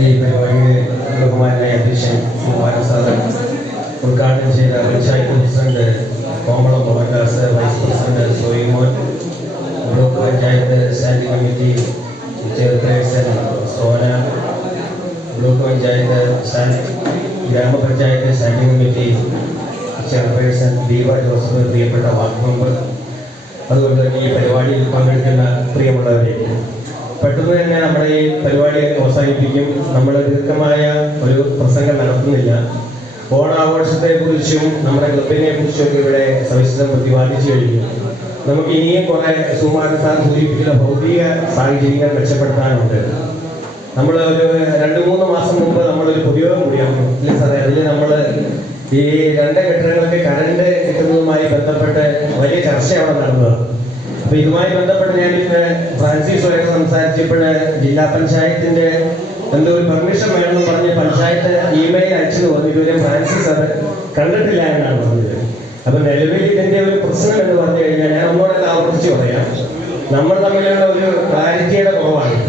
ഈ പരിപാടിയുടെ ബഹുമാനായ അധ്യക്ഷൻ ഉദ്ഘാടനം ചെയ്ത panchayat president Komalam Mohandas, vice president Soyimon, block panchayat standing committee chairperson Sona, block panchayat grama panchayat standing committee chairperson Deepa Joseph, പ്രിയപ്പെട്ട വാർഡ് മെമ്പർ, അതുകൊണ്ട് തന്നെ ഈ പരിപാടിയിൽ പങ്കെടുക്കുന്ന പ്രിയമുള്ളവരെ, പെട്ടെന്ന് തന്നെ നമ്മുടെ ഈ പരിപാടി അവസാനിപ്പിക്കും. നമ്മൾ ദീർഘമായ ഒരു പ്രസംഗം നടത്തുന്നില്ല. ഓണാഘോഷത്തെക്കുറിച്ചും നമ്മുടെ ക്ലബിനെ കുറിച്ചും ഒക്കെ ഇവിടെ സവിശേഷം പ്രതിപാദിച്ചു കഴിഞ്ഞു. നമുക്ക് ഇനിയും കുറെ സുമാർ സാർ സൂചിപ്പിക്കുന്ന ഭൗതിക സാഹചര്യങ്ങൾ മെച്ചപ്പെടുത്താനുണ്ട്. നമ്മൾ ഒരു 2-3 മാസം മുമ്പ് നമ്മളൊരു പൊതുയോഗം കൂടിയാണ് ഇല്ലേ സാറേ? അതിൽ നമ്മൾ ഈ 2 കെട്ടിടങ്ങൾക്ക് കറണ്ട് കിട്ടുന്നതുമായി ബന്ധപ്പെട്ട് വലിയ ചർച്ചയാണ് നടന്നത്. അപ്പൊ ഇതുമായി ബന്ധപ്പെട്ട് ഞാനിപ്പോൾ ഫ്രാൻസിസ് വരെയൊക്കെ സംസാരിച്ചപ്പോൾ ജില്ലാ പഞ്ചായത്തിന്റെ എന്തോ ഒരു പെർമിഷൻ വേണമെന്ന് പറഞ്ഞ് പഞ്ചായത്ത് ഇമെയിൽ അയച്ചെന്ന് പറഞ്ഞു. ഇതുവരെ ഫ്രാൻസിസ് അത് കണ്ടിട്ടില്ല എന്നാണ് പറഞ്ഞത്. അപ്പൊ നിലവിൽ ഇതിന്റെ ഒരു പ്രശ്നം എന്ന് പറഞ്ഞു കഴിഞ്ഞാൽ ഞാൻ ഒന്നുകൂടെ ആവർത്തിച്ച് പറയാം, നമ്മൾ തമ്മിലുള്ള ഒരു ക്ലാരിറ്റിയുടെ കുറവാണ്.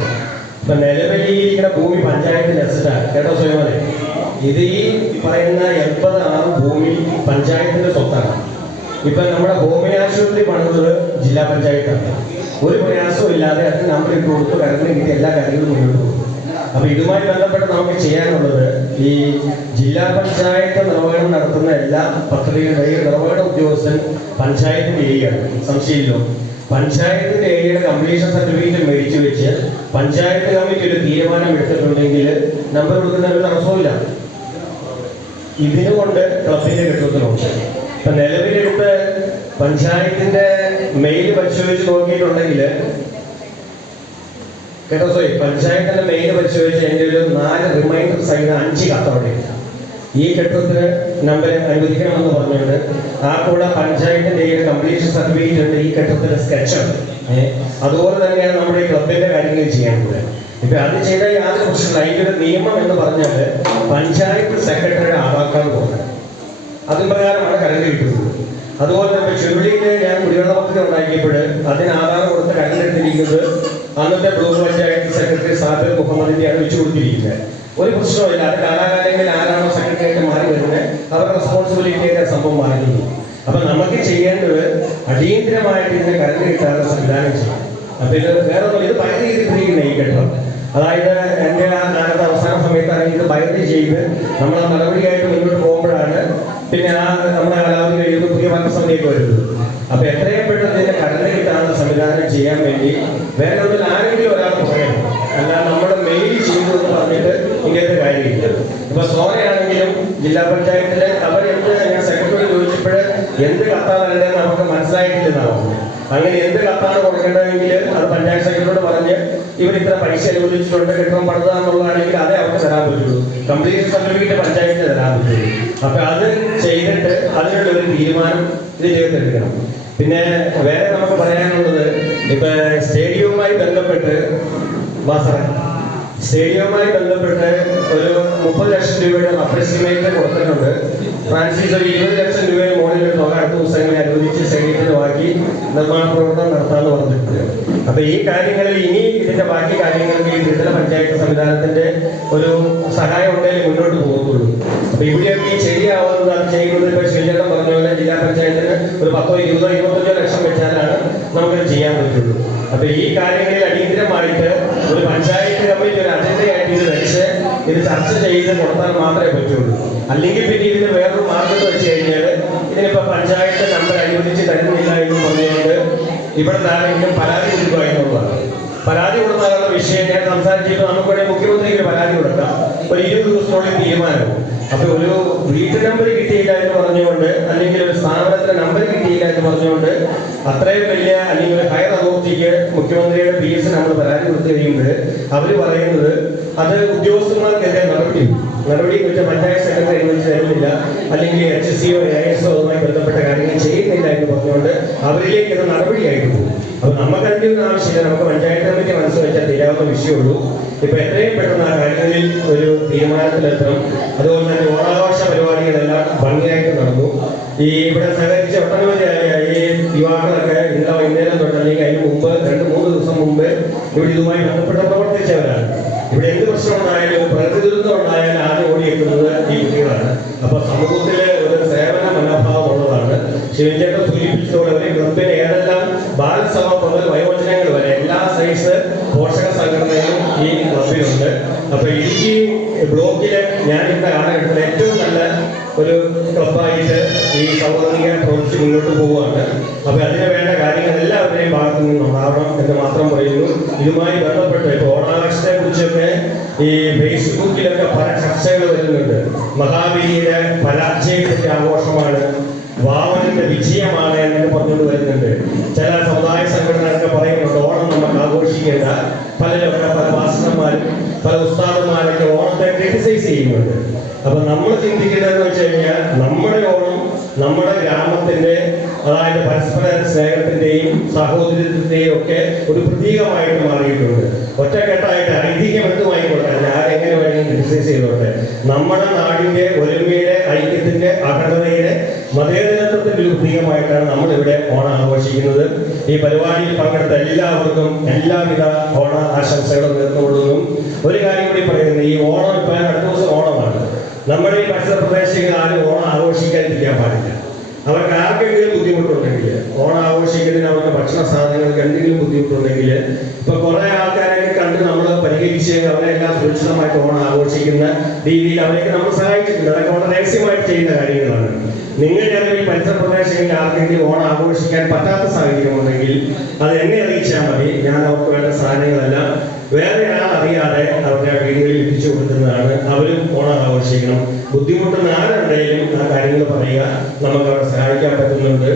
ഇപ്പൊ നിലവിൽ ഈ ഇരിക്കുന്ന ഭൂമി പഞ്ചായത്തിന്റെ അസറ്റാണ് കേട്ടോ സ്വയമേ. ഇത് ഈ പറയുന്ന 80 ആറ് ഭൂമി പഞ്ചായത്തിന്റെ സ്വത്താണ്. ഇപ്പൊ നമ്മുടെ ഹോമിയോ ആശുപത്രി പണിതത് ജില്ലാ പഞ്ചായത്താണ്. ഒരു പ്രയാസവും ഇല്ലാതെ അത് നമ്മൾ ഇട്ട് കൊടുത്ത് കറണ്ട് കിട്ടി എല്ലാ കാര്യങ്ങളും മുന്നോട്ട് പോകും. അപ്പൊ ഇതുമായി ബന്ധപ്പെട്ട് നമുക്ക് ചെയ്യാനുള്ളത് ഈ ജില്ലാ പഞ്ചായത്ത് നിർവഹണം നടത്തുന്ന എല്ലാ പദ്ധതികളുടെയും നിർവഹണ ഉദ്യോഗസ്ഥൻ പഞ്ചായത്തിന്റെ ഏരിയയാണ്, സംശയമില്ലോ. പഞ്ചായത്തിന്റെ ഏരിയയുടെ കംപ്ലീഷൻ സർട്ടിഫിക്കറ്റ് മേടിച്ചു വെച്ച് പഞ്ചായത്ത് കമ്മിറ്റി ഒരു തീരുമാനം എടുത്തിട്ടുണ്ടെങ്കിൽ നമ്പർ കൊടുക്കുന്ന ഒരു തടസ്സമില്ല. ഇതിനുകൊണ്ട് ക്ലബിന്റെ കെട്ടിടത്തിലുണ്ട്. ഇപ്പൊ നിലവിലെടുത്ത് പഞ്ചായത്തിന്റെ മെയിൽ പരിശോധിച്ച് നോക്കിയിട്ടുണ്ടെങ്കിൽ കേട്ടോ സോറി, പഞ്ചായത്തിന്റെ മെയിൽ പരിശോധിച്ച് എൻ്റെ ഒരു 4 റിമൈൻഡർ സൈഡ് 5 കത്തവിടെ ഈ കെട്ടിടത്തിന് നമ്പർ അനുവദിക്കണമെന്ന് പറഞ്ഞുകൊണ്ട് ആ കൂടെ പഞ്ചായത്തിന്റെ കംപ്ലീഷൻ സർട്ടിഫിക്കറ്റ് ഉണ്ട്, ഈ കെട്ടിടത്തിന്റെ സ്കെച്ചുണ്ട്. അതുപോലെ തന്നെയാണ് നമ്മുടെ ഈ ക്ലബിന്റെ കാര്യങ്ങൾ ചെയ്യാനുള്ളത്. ഇപ്പൊ അത് ചെയ്താൽ യാതൊരു പ്രശ്നമില്ല. അതിൻ്റെ ഒരു നിയമം എന്ന് പറഞ്ഞാൽ പഞ്ചായത്ത് സെക്രട്ടറിയുടെ ആധാർ കാർഡ് കൊടുക്കണം. അതിന് പ്രകാരമാണ് കറണ്ട് കിട്ടുന്നത്. അതുപോലെ തന്നെ ചുരുളിയിൽ ഞാൻ കുടിവെള്ള പദ്ധതി ഉണ്ടാക്കിയപ്പോൾ അതിന് ആധാർ കൊടുത്ത് കറണ്ട് എടുത്തിരിക്കുന്നത് അന്നത്തെ ബ്ലോക്ക് പഞ്ചായത്ത് സെക്രട്ടറി സാബിർ മുഹമ്മദിന്റെയാണ് വെച്ചു കൊടുത്തിരിക്കുന്നത്. ഒരു പ്രശ്നമില്ല. അത് കാലാകാലങ്ങളിൽ ആരാണോ സെക്രട്ടറി ആയിട്ട് മാറി വരുന്നത് അവരുടെ റെസ്പോൺസിബിലിറ്റിയൊക്കെ സംഭവം മാറുന്നു. അപ്പൊ നമുക്ക് ചെയ്യേണ്ടത് അടിയന്തരമായിട്ട് ഇതിന് കറണ്ട് കിട്ടാനുള്ള സംവിധാനം ചെയ്യണം. അപ്പൊ ഇത് വേറെ ഒന്നും, ഇത് പല രീതിയിൽ ഈ കെട്ടിടം, അതായത് എൻ്റെ ആ കാലത്ത് അവസാന സമയത്താണെങ്കിൽ ഇത് ബൈൻഡ് ചെയ്ത് നമ്മൾ ആ നടപടിയായിട്ട് മുന്നോട്ട് പോകുമ്പോഴാണ് പിന്നെ ആ നമ്മുടെ കാലാവധി കഴിയുമ്പോൾ പുതിയ ഭരണസമിതിയൊക്കെ വരുന്നത്. അപ്പൊ എത്രയും പെട്ടെന്ന് ഇതിന്റെ കറണ്ട് കിട്ടാനുള്ള സംവിധാനം ചെയ്യാൻ വേണ്ടി വേറെ ഒന്നിൽ ആരെങ്കിലും ഒരാൾ പറയണം. അല്ലാതെ നമ്മുടെ മെയിൽ ചെയ്തു എന്ന് പറഞ്ഞിട്ട് ഇങ്ങനത്തെ കാര്യമില്ല. ഇപ്പൊ സോനയാണെങ്കിലും ജില്ലാ പഞ്ചായത്തിലെ അവരെന്ത് ഞാൻ സെക്രട്ടറി ചോദിച്ചപ്പോൾ എന്ത് കത്താണെന്ന് നമുക്ക് മനസ്സിലായിട്ടില്ലെന്നാവും. അങ്ങനെ എന്ത് കത്താണ് കൊടുക്കേണ്ടതെങ്കിൽ അത് പഞ്ചായത്ത് സെക്രട്ടറിയോട് പറഞ്ഞ് ഇവർ ഇത്ര പൈസ അനുവദിച്ചിട്ടുണ്ട് കെട്ടിടം പണിതാന്നുള്ളതാണെങ്കിൽ അതേ അവർക്ക് തരാൻ പറ്റുള്ളൂ. കംപ്ലീറ്റ് സർട്ടിഫിക്കറ്റ് പഞ്ചായത്തിന് തരാൻ പറ്റുള്ളൂ. അപ്പൊ അത് ചെയ്തിട്ട് അതിനുള്ള ഒരു തീരുമാനം ഇത് ചെയ്തെടുക്കണം. പിന്നെ വേറെ നമുക്ക് പറയാനുള്ളത്, ഇപ്പൊ സ്റ്റേഡിയവുമായി ബന്ധപ്പെട്ട് സ്റ്റേഡിയവുമായി ബന്ധപ്പെട്ട് ഒരു 30 ലക്ഷം രൂപയുടെ റഫ് എസ്റ്റിമേറ്റ് കൊടുത്തിട്ടുണ്ട്. ഫ്രാൻസിസ് ഒരു 20 ലക്ഷം രൂപയുടെ മുകളിൽ തുക അടുത്ത ദിവസങ്ങളിൽ അനുവദിച്ച് സ്റ്റേഡിയത്തിന് ബാക്കി നിർമ്മാണ പ്രവർത്തനം നടത്താമെന്ന് പറഞ്ഞിട്ടുണ്ട്. അപ്പൊ ഈ കാര്യങ്ങളിൽ ഇനി ഇതിന്റെ ബാക്കി കാര്യങ്ങൾക്ക് ഈ ത്രിതല പഞ്ചായത്ത് സംവിധാനത്തിന്റെ ഒരു സഹായം ഉണ്ടെങ്കിൽ മുന്നോട്ട് പോകുന്നുള്ളൂ. അപ്പൊ ഇവിടെയൊക്കെ ഈ ശരിയാവുന്നത് അത് ചെയ്യുന്നത് ഇപ്പൊ ശ്രീചേട്ടൻ പറഞ്ഞ പോലെ ജില്ലാ പഞ്ചായത്തിന് ഒരു 10, 20, 25 ലക്ഷം വെച്ചാലാണ് നമുക്കത് ചെയ്യാൻ പറ്റുള്ളൂ. അപ്പൊ ഈ കാര്യങ്ങളിൽ അടിയന്തരമായിട്ട് ഒരു പഞ്ചായത്ത് കമ്മിറ്റി ഒരു അജണ്ടയായിട്ട് ഇത് വെച്ച് ഇത് ചർച്ച ചെയ്ത് കൊടുത്താൽ മാത്രമേ പറ്റുള്ളൂ. അല്ലെങ്കിൽ പിന്നെ ഇതിന് വേറൊരു മാർഗം വെച്ച് കഴിഞ്ഞാൽ ഇതിനിപ്പോ പഞ്ചായത്ത് നമ്പർ അനുവദിച്ച് തരുന്നില്ല എന്ന് പറഞ്ഞുകൊണ്ട് ഇവിടെ ആരെങ്കിലും പരാതി കൊടുക്കുക എന്നുള്ളതാണ്. പരാതി കൊടുക്കാനുള്ള വിഷയം ഞാൻ സംസാരിച്ചിട്ട് നമുക്ക് വേണമെങ്കിൽ മുഖ്യമന്ത്രിക്ക് പരാതി കൊടുക്കാം. ഒരു 20 ദിവസത്തിനുള്ളിൽ തീരുമാനവും. അപ്പൊ ഒരു വീട്ടു നമ്പർ കിട്ടിയില്ല എന്ന് പറഞ്ഞുകൊണ്ട് അല്ലെങ്കിൽ ഒരു സ്ഥാപനത്തിന് നമ്പർ കിട്ടിയില്ല എന്ന് പറഞ്ഞുകൊണ്ട് അത്രയും വലിയ അല്ലെങ്കിൽ ഒരു ഹയർ അതോറിറ്റിക്ക് മുഖ്യമന്ത്രിയുടെ PS നമ്മൾ പരാതി കൊടുത്തു കഴിയുമ്പോൾ അവർ പറയുന്നത് അത് ഉദ്യോഗസ്ഥന്മാർക്കെതിരെ നടപടി വെച്ച പഞ്ചായത്ത് സെക്രട്ടറി അനുവദിച്ച് തരുന്നില്ല, അല്ലെങ്കിൽ HSCO ASO അതുമായി ബന്ധപ്പെട്ട കാര്യങ്ങൾ ചെയ്യുന്നില്ല എന്ന് പറഞ്ഞുകൊണ്ട് അവരിലേക്ക് ഇത് നടപടിയായിട്ട് പോകും. അപ്പൊ നമുക്ക് അതിൻ്റെ ആവശ്യമില്ല. നമുക്ക് പഞ്ചായത്ത് കമ്മിറ്റി മനസ്സ് വെച്ചാൽ തീരാവുന്ന വിഷയമുള്ളൂ. ഇപ്പൊ എത്രയും പെട്ടെന്ന് ആ കാര്യങ്ങളിൽ ഒരു തീരുമാനത്തിലെത്തണം. അതുപോലെ തന്നെ ഓണാഘോഷ പരിപാടികളെല്ലാം ഭംഗിയായിട്ട് നടന്നു. ഈ ഇവിടെ സഹകരിച്ച ഒട്ടനവധിയായ ഈ യുവാക്കളൊക്കെ ഇന്നലെ വൈകുന്നേരം തൊട്ട് അല്ലെങ്കിൽ അതിന് മുമ്പ് 2-3 ദിവസം മുമ്പ് ഇവിടെ ഇതുമായി ബന്ധപ്പെട്ട് പ്രവർത്തിച്ചവരാണ്. ഇവിടെ എന്ത് പ്രശ്നം ഉണ്ടായാലും പ്രകൃതി ദുരന്തം ഉണ്ടായാലും ആദ്യം ഓടിയെത്തുന്നത് ഈ കുട്ടികളാണ്. അപ്പൊ സമൂഹത്തിലെ ഒരു സേവന മനോഭാവം ഉള്ളതാണ്. ശിവൻചേട്ടൻ സൂചിപ്പിച്ചതോടെ ഒരു ക്ലബിന് ഏതെല്ലാം ബാലസഭ മുതൽ വയോജനങ്ങൾ വരെ എല്ലാ സൈസ് പോഷക സംഘടനകളും ഈ ക്ലബിലുണ്ട്. അപ്പൊ ഇടുക്കി ബ്ലോക്കില് ഞാൻ ഇന്ന കാലഘട്ടത്തിൽ ഏറ്റവും നല്ല ഒരു ക്ലബായിട്ട് ഈ സൗഹൃദീകരണ പ്രവർത്തിച്ച് മുന്നോട്ട് പോവുകയാണ്. അപ്പൊ അതിന് വേണ്ട കാര്യങ്ങൾ എല്ലാവരുടെയും ഭാഗത്തു നിന്നും ഉണ്ടാവണം എന്ന് മാത്രം പറയുന്നു. ഇതുമായി ബന്ധപ്പെട്ട് ഇപ്പോൾ ഓണാഘോഷത്തെ കുറിച്ചൊക്കെ ഈ ഫേസ്ബുക്കിലൊക്കെ പല ചർച്ചകൾ വരുന്നുണ്ട്. മഹാബലിയുടെ പരാജയത്തിന്റെ ആഘോഷമാണ്, വാമനന്റെ വിജയമാണ് എന്നൊക്കെ പറഞ്ഞുകൊണ്ട് വരുന്നുണ്ട്. ചില സമുദായ സംഘടനകളൊക്കെ പറയുന്നുണ്ട് ഓണം നമുക്ക് ആഘോഷിക്കേണ്ട. പലരൊക്കെ പല ഭാഷണന്മാരും പല ഉസ്താദന്മാരൊക്കെ ഓണത്തെ ക്രിറ്റിസൈസ് ചെയ്യുന്നുണ്ട്. അപ്പൊ നമ്മൾ ചിന്തിക്കേണ്ടതെന്ന് വെച്ച് കഴിഞ്ഞാൽ നമ്മുടെ ഓണം നമ്മുടെ ഗ്രാമത്തിന്റെ, അതായത് പരസ്പര സ്നേഹത്തിന്റെയും സഹോദര്യത്തിന്റെയും ഒക്കെ ഒരു പ്രതീകമായിട്ട് മാറിയിട്ടുണ്ട്. ഒറ്റക്കെട്ടായിട്ട് ഐതിഹ്യം എന്തുമായിക്കോട്ടെ, ആരെങ്ങനെ വേണമെങ്കിൽ ക്രിറ്റിസൈസ് ചെയ്തോട്ടെ, നമ്മുടെ നാടിന്റെ ഒരുമയുടെ, ഐക്യത്തിന്റെ, അഖണ്ഡതയുടെ, മതേതരത്വത്തിന്റെ ഒരു പ്രതീകമായിട്ടാണ് നമ്മളിവിടെ ഓണം ആഘോഷിക്കുന്നത്. ഈ പരിപാടിയിൽ പങ്കെടുത്ത എല്ലാവർക്കും എല്ലാവിധ ഓണ ആശംസകളും നേർന്നുകൊള്ളുന്നു. ഒരു കാര്യം കൂടി പറയുന്നത്, ഈ ഓണം ഇപ്പൊ അടുത്ത ദിവസം ഓണമാണ്. നമ്മുടെ ഈ പരിസര പ്രദേശങ്ങളിൽ ആരും ഓണം ആഘോഷിക്കാതിരിക്കാൻ പാടില്ല. അവർക്ക് ആർക്കെങ്കിലും ബുദ്ധിമുട്ടുണ്ടെങ്കിൽ, ഓണം ആഘോഷിക്കുന്നതിന് അവർക്ക് ഭക്ഷണ സാധനങ്ങൾക്ക് എന്തെങ്കിലും ബുദ്ധിമുട്ടുണ്ടെങ്കിൽ, ഇപ്പൊ കുറെ ആൾക്കാരെയൊക്കെ കണ്ട് നമ്മൾ പരിഹരിച്ച് അവരെല്ലാം സുരക്ഷിതമായിട്ട് ഓണം ആഘോഷിക്കുന്ന രീതിയിൽ അവരെയൊക്കെ നമ്മൾ സഹായിച്ചിട്ടുണ്ട്. അതൊക്കെ വളരെ രഹസ്യമായിട്ട് ചെയ്യുന്ന കാര്യങ്ങളാണ്. നിങ്ങളുടെ ഈ പരിസര പ്രദേശങ്ങളിൽ ആർക്കെങ്കിലും ഓണം ആഘോഷിക്കാൻ പറ്റാത്ത സാഹചര്യമുണ്ടെങ്കിൽ അത് എന്നെ അറിയിച്ചാൽ മതി. ഞാൻ അവർക്ക് വേണ്ട സാധനങ്ങളെല്ലാം വേറെ ആളറിയാതെ അവരുടെ വീടുകളിൽ എത്തിച്ചു കൊടുക്കുന്നതാണ്. അവരും ഓണം ആഘോഷിക്കണം. ബുദ്ധിമുട്ടുന്ന ആരുണ്ടെങ്കിലും ആ കാര്യങ്ങൾ പറയുക, നമുക്ക് അവരെ സഹായിക്കാൻ പറ്റുന്നുണ്ട്.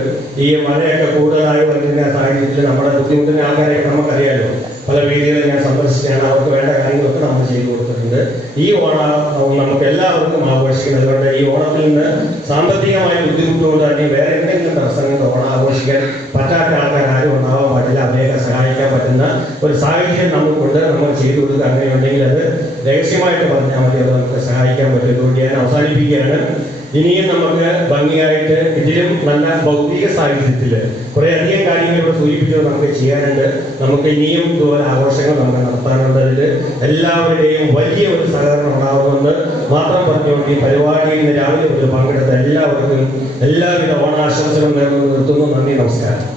ഈ മഴയൊക്കെ കൂടുതലായി വരുന്ന സാഹചര്യത്തിൽ നമ്മുടെ ബുദ്ധിമുട്ടുന്ന ആൾക്കാരെ നമുക്കറിയാലോ. പല വീടുകളിൽ ഞാൻ സന്ദർശിച്ചാണ്, അവർക്ക് വേണ്ട കാര്യങ്ങളൊക്കെ നമ്മൾ ചെയ്തു കൊടുത്തിട്ടുണ്ട്. ഈ ഓണം നമുക്ക് എല്ലാവർക്കും ആഘോഷിക്കണം. അതുകൊണ്ട് ഈ ഓണത്തിൽ നിന്ന് സാമ്പത്തികമായ ബുദ്ധിമുട്ടുകൊണ്ട് അല്ലെങ്കിൽ വേറെ എന്തെങ്കിലും തടസ്സങ്ങൾ ഓണം ആഘോഷിക്കാൻ പറ്റാത്ത ആൾക്കാർ ആരും ഉണ്ടാവാൻ പാടില്ല. അവരെയൊക്കെ സഹായിക്കാൻ പറ്റുന്ന ഒരു സാഹചര്യം നമുക്കുണ്ട്. നമ്മൾ ചെയ്തു കൊടുക്കുക. അങ്ങനെയുണ്ടെങ്കിൽ അത് രഹസ്യമായിട്ട് പറഞ്ഞാൽ മതി, അത് നമുക്ക് സഹായിക്കാൻ പറ്റും. ഇതുകൊണ്ട് ഞാൻ അവസാനിപ്പിക്കുകയാണ്. ഇനിയും നമുക്ക് ഭംഗിയായിട്ട് ഇതിലും നല്ല ഭൗതിക സാഹചര്യത്തിൽ കുറെ അധികം കാര്യങ്ങൾ ഇവിടെ സൂചിപ്പിച്ചത് നമുക്ക് ചെയ്യാനുണ്ട്. നമുക്ക് ഇനിയും ഇതുപോലെ ആഘോഷങ്ങൾ നമുക്ക് നടത്താനുണ്ട്. അതിൽ എല്ലാവരുടെയും വലിയ ഒരു സഹകരണം ഉണ്ടാവുമെന്ന് മാത്രം പറഞ്ഞുകൊണ്ട് ഈ പരിപാടിയിൽ നിന്ന് രാവിലെ മുതൽ പങ്കെടുത്ത എല്ലാവർക്കും എല്ലാവിധ ഓണാശംസകളും നേർന്നു നിർത്തുന്നു. നന്ദി, നമസ്കാരം.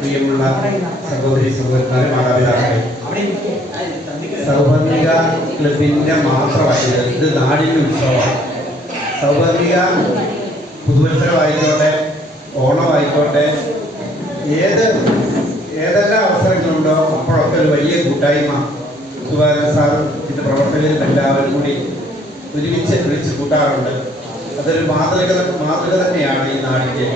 പ്രിയമുള്ള സഹോദരി സഹോദരന്മാരെ, മാതാപിതാക്കളെ, സൗവർണിക ക്ലബിന്റെ മാത്രമല്ല, ഇത് നാടിന്റെ ഉത്സവമാണ്. സൗവർണിക പുതുവത്സരമായിക്കോട്ടെ, ഓണമായിക്കോട്ടെ, ഏതെല്ലാം അവസരങ്ങളുണ്ടോ അപ്പോഴൊക്കെ ഒരു വലിയ കൂട്ടായ്മ സുധാകരൻ സാറും ഇതിന്റെ പ്രവർത്തകരും എല്ലാവരും കൂടി ഒരുമിച്ച് വിളിച്ച് കൂട്ടാറുണ്ട്. അതൊരു മാതൃക തന്നെയാണ് ഈ നാടിൻ്റെ.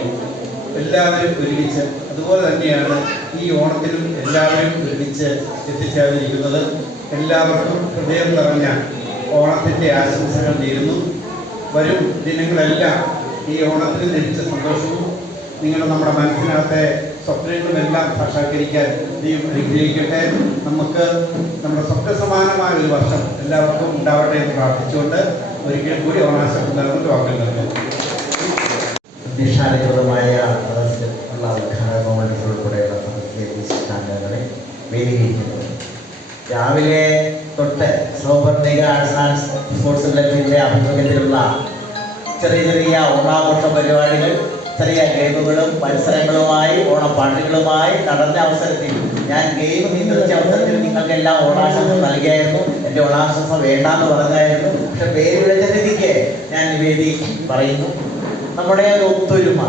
എല്ലാവരും ഒരുമിച്ച് അതുപോലെ തന്നെയാണ് ഈ ഓണത്തിലും എല്ലാവരും ഒരുമിച്ച് എത്തിച്ചേർന്നിരിക്കുന്നത്. എല്ലാവർക്കും ഹൃദയം നിറഞ്ഞ ഓണത്തിൻ്റെ ആശംസകൾ നേരുന്നു. വരും ദിനങ്ങളെല്ലാം ഈ ഓണത്തിന് ലഭിച്ച സന്തോഷവും നമ്മുടെ മനസ്സിനകത്തെ സ്വപ്നങ്ങളുമെല്ലാം സാക്ഷാത്കരിക്കാൻ ദൈവം അനുഗ്രഹിക്കട്ടെ. നമുക്ക് നമ്മുടെ സ്വപ്നസമാനമായ ഒരു വർഷം എല്ലാവർക്കും ഉണ്ടാവട്ടെ എന്ന് പ്രാർത്ഥിച്ചുകൊണ്ട് ഒരിക്കൽ കൂടി ഓണാശംസ നൽകുന്ന വാക്കുകൾ നൽകുന്നു. നിഷാധികൃതമായ സദസ്സിലുള്ള ഉദ്ഘാടനോടുകൂടെയുള്ള സദസ്സിലെ വിശിഷ്ടാംഗങ്ങളെ വേദിയിരിക്കുന്നത് രാവിലെ തൊട്ട് സൗവർണിക ആർട്സ് ആൻഡ് സ്പോർട്സ് ക്ലബിൻ്റെ ആഭിമുഖ്യത്തിലുള്ള ചെറിയ ചെറിയ ഓണാഘോഷ പരിപാടികൾ ചെറിയ ഗെയിമുകളും മത്സരങ്ങളുമായി ഓണപ്പാട്ടുകളുമായി നടന്ന അവസരത്തിൽ ഞാൻ ഗെയിം നിയന്ത്രിച്ച അവസരത്തിൽ നിങ്ങൾക്ക് എല്ലാം ഓണാശംസ നൽകിയായിരുന്നു. എൻ്റെ ഓണാശംസ വേണ്ടാന്ന് പറഞ്ഞായിരുന്നു. പക്ഷെ പേര് വിളിച്ച സ്ഥിതിക്ക് ഞാൻ വേദി പറയുന്നു. നമ്മുടെ ഒരു ഒത്തൊരുമ,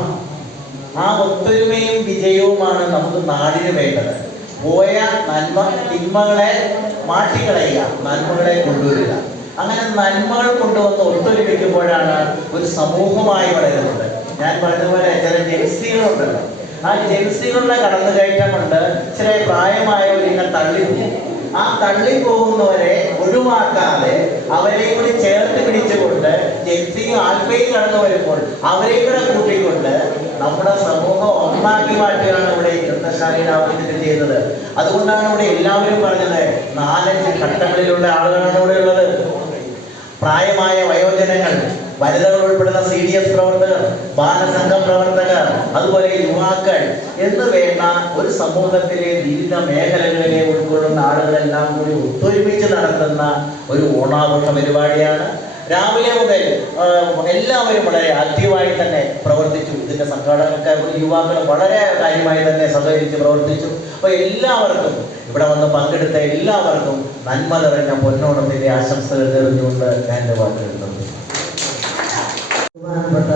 ആ ഒത്തൊരുമയും വിജയവുമാണ് നമുക്ക് നാടിന് വേണ്ടത്. പോയ തിന്മകളെ മാറ്റിക്കളയുക, നന്മകളെ കൊണ്ടുവരിക. അങ്ങനെ നന്മകൾ കൊണ്ടുവന്ന് ഒത്തൊരുമിക്കുമ്പോഴാണ് ഒരു സമൂഹമായി വളരുന്നത്. ഞാൻ പറഞ്ഞതുപോലെ ചില ജെൻസികളുണ്ടല്ലോ, ആ ജെൻസികളുടെ കടന്നുകയറ്റം കൊണ്ട് ചില പ്രായമായവർ ഇങ്ങനെ തള്ളിപ്പോകും. ആ തള്ളിപ്പോകുന്നവരെ ഒഴിവാക്കാതെ അവരെ കൂടി ചേർത്ത് പിടിച്ചുകൊണ്ട് ജെൻസിയും ആൽഫയും കടന്നു വരുമ്പോൾ അവരെ കൂടെ കൂട്ടിക്കൊണ്ട് നമ്മുടെ സമൂഹം ഒന്നാക്കി മാറ്റുകയാണ് ഇവിടെ ഈ നൃത്തശാലയിൽ ആവർത്തിച്ച് ചെയ്തത്. അതുകൊണ്ടാണ് ഇവിടെ എല്ലാവരും പറഞ്ഞത് 4-5 ഘട്ടങ്ങളിലുള്ള ആളുകളാണ് ഇവിടെ ഉള്ളത്. പ്രായമായ വയോജനങ്ങൾ, വനിതകൾ ഉൾപ്പെടുന്ന CDS പ്രവർത്തകർ, ബാലസംഘം പ്രവർത്തകർ, അതുപോലെ യുവാക്കൾ എന്ന് വേണ്ട ഒരു സമൂഹത്തിലെ വിവിധ മേഖലകളിലെ ഉൾക്കൊള്ളുന്ന ആളുകളെല്ലാം കൂടി ഒത്തൊരുമിച്ച് നടത്തുന്ന ഒരു ഓണാഘോഷ പരിപാടിയാണ്. രാവിലെ മുതൽ എല്ലാവരും വളരെ ആക്റ്റീവായി തന്നെ പ്രവർത്തിച്ചു. ഇതിൻ്റെ സംഘാടകർക്ക് യുവാക്കൾ വളരെ കാര്യമായി തന്നെ സഹകരിച്ച് പ്രവർത്തിച്ചു. അപ്പോൾ എല്ലാവർക്കും ഇവിടെ വന്ന് പങ്കെടുത്ത എല്ലാവർക്കും നന്മ നിറഞ്ഞ പൊന്നോണത്തിൻ്റെ ആശംസകൾ നേർന്നുകൊണ്ട് ഞാൻ എൻ്റെ വാക്കുകൾ നിർത്തുന്നു. ബഹുമാനപ്പെട്ട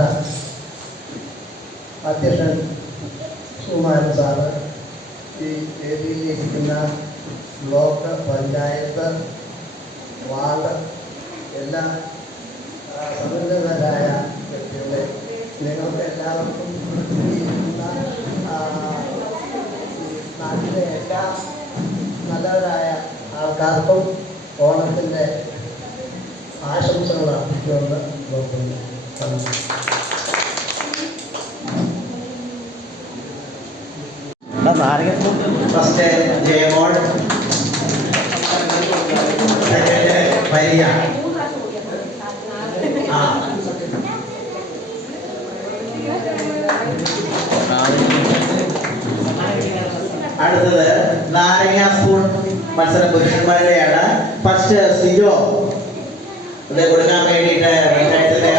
അധ്യക്ഷൻ സുകുമാരൻ സാറ്, ഈ വേദിയിലിരിക്കുന്ന ബ്ലോക്ക്, പഞ്ചായത്ത്, വാർഡ് എല്ലാ സമുന്നതരായ വ്യക്തികളെ, നിങ്ങൾക്ക് എല്ലാവർക്കും നാട്ടിലെ എല്ലാ നല്ലവരായ ആൾക്കാർക്കും ഓണത്തിൻ്റെ ആശംസകൾ അർപ്പിച്ചുകൊണ്ട് നോക്കുന്നു. First Jayamol, second Maria. അടുത്തത് നാരങ്ങ സ്പൂൺ മത്സരം പുരുഷന്മാരുടെയാണ്. ഫസ്റ്റ് സിജോ, ഇത് കൊടുക്കാൻ വേണ്ടിയിട്ട് പഞ്ചായത്തിലെ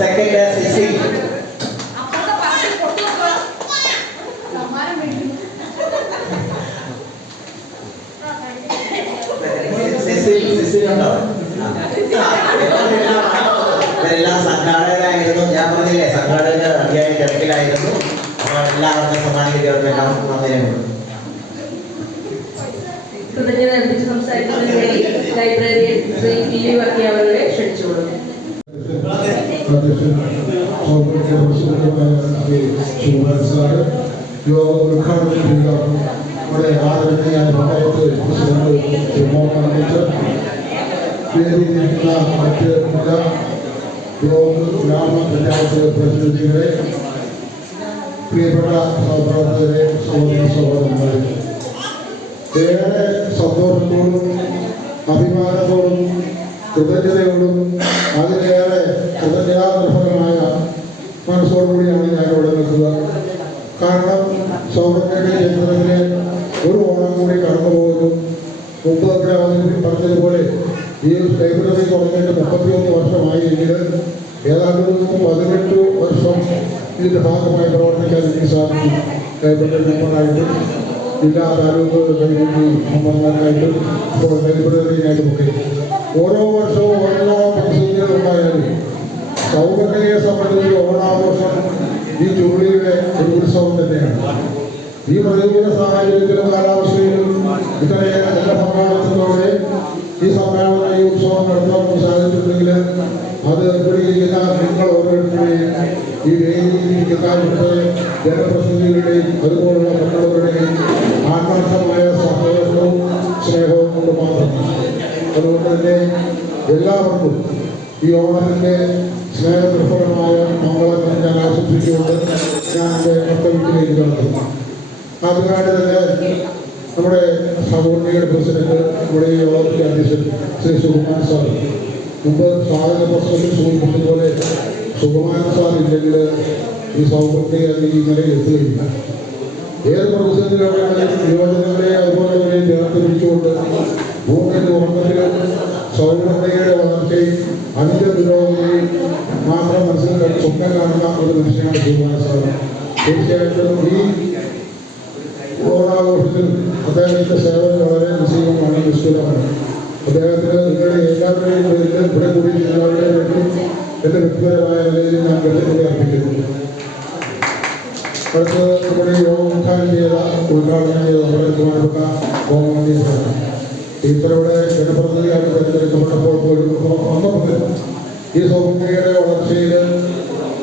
സെക്കൻഡ് സിസി. ഇവരെല്ലാം സംഘാടകരായിരുന്നു. ഞാൻ പറഞ്ഞില്ലേ, സംഘാടകർ അതിയായി തിരക്കിലായിരുന്നു. അപ്പോൾ എല്ലാവർക്കും സമ്മാനിക്കുന്നവർക്ക് എല്ലാവർക്കും നന്ദിയുണ്ട്. കൃതജ്ഞത അർപ്പിച്ച് സംസാരിക്കുന്നതിന് വേണ്ടി ലൈബ്രറിയൻ ശ്രീ PV വർക്കി അവരുടെ ക്ഷണിച്ചുകൊള്ളുന്നു. യോഗം ഉദ്ഘാടനം ചെയ്യുക. നമ്മുടെ ആദരണീയ പഞ്ചായത്ത് പ്രസിഡന്റ് വേദിയിലിരിക്കുന്ന മറ്റ് ബ്ലോക്ക്, ഗ്രാമപഞ്ചായത്ത് പ്രതിനിധികളെ, പ്രിയപ്പെട്ട സഹപ്രവർത്തകരെ, സഹോദരന്മാരെ, ഏറെ സന്തോഷത്തോടും അഭിമാനത്തോടും കൃതജ്ഞതയോടും അതിലേറെ കൃതജ്ഞതാനിർഭരമായ മനസ്സോടുകൂടിയാണ് ഞാനിവിടെ നിൽക്കുക. കാരണം സൗഹൃദയുടെ ചരിത്രത്തിലെ ഒരു ഓണം കൂടി കടന്നു പോകുന്നു. മുമ്പ് ഇവിടെ പറഞ്ഞതുപോലെ ഈ ലൈബ്രറി തുടങ്ങിയിട്ട് 31 വർഷമായി. എങ്കിൽ ഏതാണ്ട് 18 വർഷം ഇതിൻ്റെ ഭാഗമായി പ്രവർത്തിക്കാൻ എനിക്ക് സാധിച്ചു. ലൈബ്രറി മെമ്പറായിട്ടും ജില്ലാ താലൂക്ക് ലൈബ്രറി മെമ്പർമാരായിട്ടും ഇപ്പോൾ ലൈബ്രറിയായിട്ടുമൊക്കെ ഓരോ വർഷവും ഓരോ പ്രതിസന്ധികൾ ഉണ്ടായാലും സൗഹൃദയെ സംബന്ധിച്ച് ഓണാഘോഷം ഈ ചുരുളിയുടെ ഒരു ഉത്സവം തന്നെയാണ്. ഈ പ്രതികൂല സാഹചര്യത്തിലും കാലാവസ്ഥയിലും ഇത്രയേറെ നല്ല സമ്മാനത്തോടെ ഈ സമ്മേളനം, ഈ ഉത്സവം നടത്താൻ സാധിച്ചിട്ടുണ്ടെങ്കിൽ അത് ഇവിടെയിരിക്കുന്ന നിങ്ങൾ ഓരോരുത്തരുടെയും ഈ വേദിയിലിരിക്കുന്ന ജനപ്രതിനിധികളുടെയും അതുപോലുള്ള മക്കളുടെയും ആത്മാർത്ഥമായ സഹകരണവും സ്നേഹവും കൊണ്ട് മാത്രമാണ്. അതുകൊണ്ട് തന്നെ എല്ലാവർക്കും ഈ ഓണത്തിൻ്റെ സ്നേഹനിർഭരമായ മംഗളം ഞാൻ ആശംസിച്ചുകൊണ്ട് ഞാൻ എൻ്റെ കർത്തവ്യത്തിലേക്ക് കടന്നു. ആദ്യമായിട്ട് തന്നെ നമ്മുടെ സഹോദരിയുടെ പ്രസിഡന്റ്, നമ്മുടെ ഈ യോഗത്തിൻ്റെ അധ്യക്ഷൻ ശ്രീ സുകുമാരൻ സാർ, മുമ്പ് സ്വാഗത പ്രസംഗത്തിൽ സൂചിപ്പിച്ചതുപോലെ സുകുമാരൻ സാർ ഇല്ലെങ്കിൽ ഈ സൗഹൃദത്തെ അല്ലെങ്കിൽ ഈ നിലയിൽ എത്തുകയില്ല. ഏത് പ്രതിസന്ധികളാണെങ്കിലും യുവജനങ്ങളെ അതുപോലെവരെ ചേർത്ത് പിടിച്ചുകൊണ്ട് ഭൂമിയുടെ ഉറക്കത്തിലും സൗരഭയുടെ വളർച്ചയും അതിൻ്റെ പുരോഗതിയും മാത്രം മനസ്സിൽ സ്വപ്നം കാണുന്ന ഒരു മനുഷ്യനാണ് ശ്രീകുമാരൻ സാർ. തീർച്ചയായിട്ടും ഈ ഓണാഘോഷത്തിൽ അദ്ദേഹത്തിൻ്റെ സേവനം വളരെ നിശ്ചയമാണ്, നിശ്ചലമാണ്. അദ്ദേഹത്തിന് നിങ്ങളുടെ എല്ലാവരുടെയും പേരിൽ ഇവിടെ കൂടി എല്ലാവരുടെയും വേണ്ടി എൻ്റെ വ്യക്തിപരമായ നിലയിൽ ഞാൻ കൃത്യത അർപ്പിക്കുന്നു. അടുത്ത് നമ്മുടെ ഉദ്ഘാടനം ചെയ്ത നമ്മുടെ ബഹുമാനപ്പെട്ട ഗോമണ്ഡീസാണ്. ടീച്ചറുടെ ജനപ്രതിനിധിയായിട്ട് തിരഞ്ഞെടുക്കപ്പെട്ടപ്പോൾ പോലും വന്നപ്പോൾ ഈ സൗകര്യയുടെ വളർച്ചയിൽ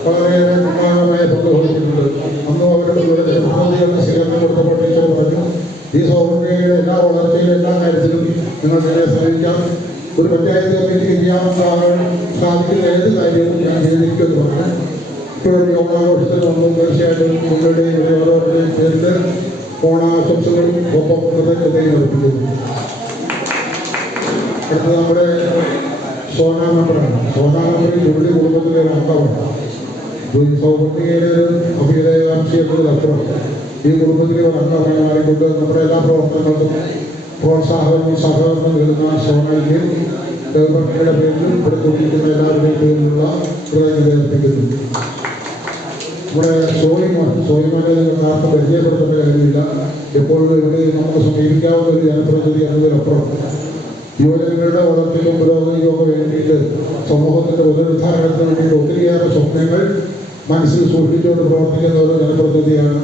വളരെയേറെ നിർണായകമായ പങ്ക് വഹിച്ചിട്ടുണ്ട്. അന്നും അവരുടെ ജനപ്രതിനിധികളുടെ സ്വീകരണം കൊടുത്തപ്പോൾ ടീച്ചർ പറഞ്ഞു, ഈ സൗകര്യയുടെ എല്ലാ വളർച്ചയിലും എല്ലാ കാര്യത്തിലും നിങ്ങൾ നേരെ ശ്രമിക്കാം. ഒരു പഞ്ചായത്ത് കമ്മിറ്റിക്ക് ചെയ്യാൻ സാധിക്കുന്ന ഏത് കാര്യവും ഞാൻ ചെയ്തിരിക്കുമെന്ന് പറഞ്ഞു. ഇപ്പോഴും ഓണാഘോഷത്തിൽ വന്നു. തീർച്ചയായിട്ടും നിങ്ങളുടെയും ഓരോരുടെയും പേരിൽ ഓണാശംസകളും ഒപ്പം കൃതജ്ഞതയും അർപ്പിക്കുന്നു. അടുത്തത് നമ്മുടെ സോനാ മെമ്പറാണ്. സോനാ മെമ്പർ ജുബിലി കുടുംബത്തിലെ ഒരു അംഗമാണ്. സൗപർണികയുടെ അഭിനയാംശയത്തിനപ്പുറം ഈ കുടുംബത്തിലെ ഒരു അംഗമായി മാറിക്കൊണ്ട് നമ്മുടെ എല്ലാ പ്രവർത്തനങ്ങൾക്കും പ്രോത്സാഹനവും സഹകരണം നൽകുന്ന സോനയ്ക്ക് സൗപർണികയുടെ പേരിൽ ഇവിടെ കൂടിയിരിക്കുന്ന എല്ലാവരുടെയും പേരിലുള്ള കൃതജ്ഞത അർപ്പിക്കുന്നു. നമ്മുടെ സോയിമാനെ നിങ്ങൾക്ക് ആർക്കും പരിചയപ്പെടുത്തേണ്ട കാര്യമില്ല. എപ്പോഴും ഇവിടെ നമുക്ക് സമീപിക്കാവുന്ന ഒരു ജനപ്രതിനിധി എന്നതിനപ്പുറം യുവജനങ്ങളുടെ വളർച്ചയ്ക്കും പുരോഗതിക്കും ഒക്കെ വേണ്ടിയിട്ട് സമൂഹത്തിൻ്റെ പുനരുദ്ധാരണത്തിന് വേണ്ടിയിട്ട് ഒത്തിരിയേറെ സ്വപ്നങ്ങൾ മനസ്സിൽ സൂക്ഷിച്ചുകൊണ്ട് പ്രവർത്തിക്കുന്ന ഒരു ജനപ്രതിനിധിയാണ്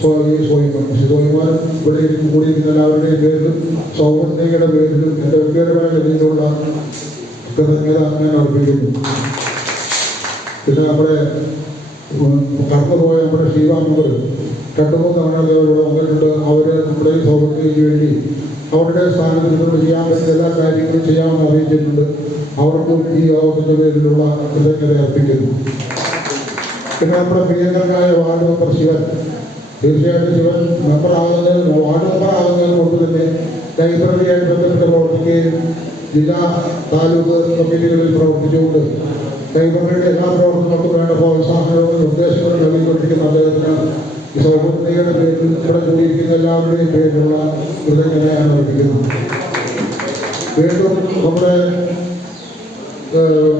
സോയിമാൻ. ഇവിടെ കൂടിയിരിക്കുന്ന എല്ലാവരുടെയും പേരിലും സൗവർണികയുടെ പേരിലും എൻ്റെ വ്യക്തിപരമായ നിലയിലുള്ള കൃതജ്ഞത ഞാൻ അർപ്പിക്കുന്നു. പിന്നെ നമ്മുടെ കടന്നുപോയ നമ്മുടെ ശ്രീവാമകൾ 2-3 തവണ ഇവിടെ വന്നിട്ടുണ്ട്. അവർ നമ്മുടെ ഈ സൗകര്യത്തിന് വേണ്ടി അവരുടെ സ്ഥാനത്ത് നിന്നുകൊണ്ട് ചെയ്യാൻ പറ്റുന്ന എല്ലാ കാര്യങ്ങളും ചെയ്യാമെന്ന് അറിയിച്ചിട്ടുണ്ട്. അവർക്കും ഈ യോഗത്തിൻ്റെ പേരിലുള്ള കൃതജ്ഞത അർപ്പിക്കുന്നു. പിന്നെ നമ്മുടെ പ്രിയങ്കരനായ വാർഡ് മെമ്പർ ശിവൻ, തീർച്ചയായിട്ടും ശിവൻ വാർഡ് മെമ്പറാകുന്നതിന് മുമ്പ് തന്നെ ലൈബ്രറിയായിട്ട് ബന്ധപ്പെട്ട് പ്രവർത്തിക്കുകയും ജില്ലാ താലൂക്ക് കമ്മിറ്റികളിൽ പ്രവർത്തിച്ചുകൊണ്ട് ലൈബ്രറിയുടെ എല്ലാ പ്രവർത്തനങ്ങൾക്കും വേണ്ട പ്രോത്സാഹനവും നിർദ്ദേശങ്ങളും നൽകിക്കൊണ്ടിരിക്കുന്ന അദ്ദേഹത്തിന് ഈ സൗഹൃദയുടെ പേരിൽ ഇവിടെ കൂടിയിരിക്കുന്ന എല്ലാവരുടെയും പേരിലുള്ള കൃതജ്ഞതയാണ് അർപ്പിക്കുന്നത്. വീണ്ടും നമ്മുടെ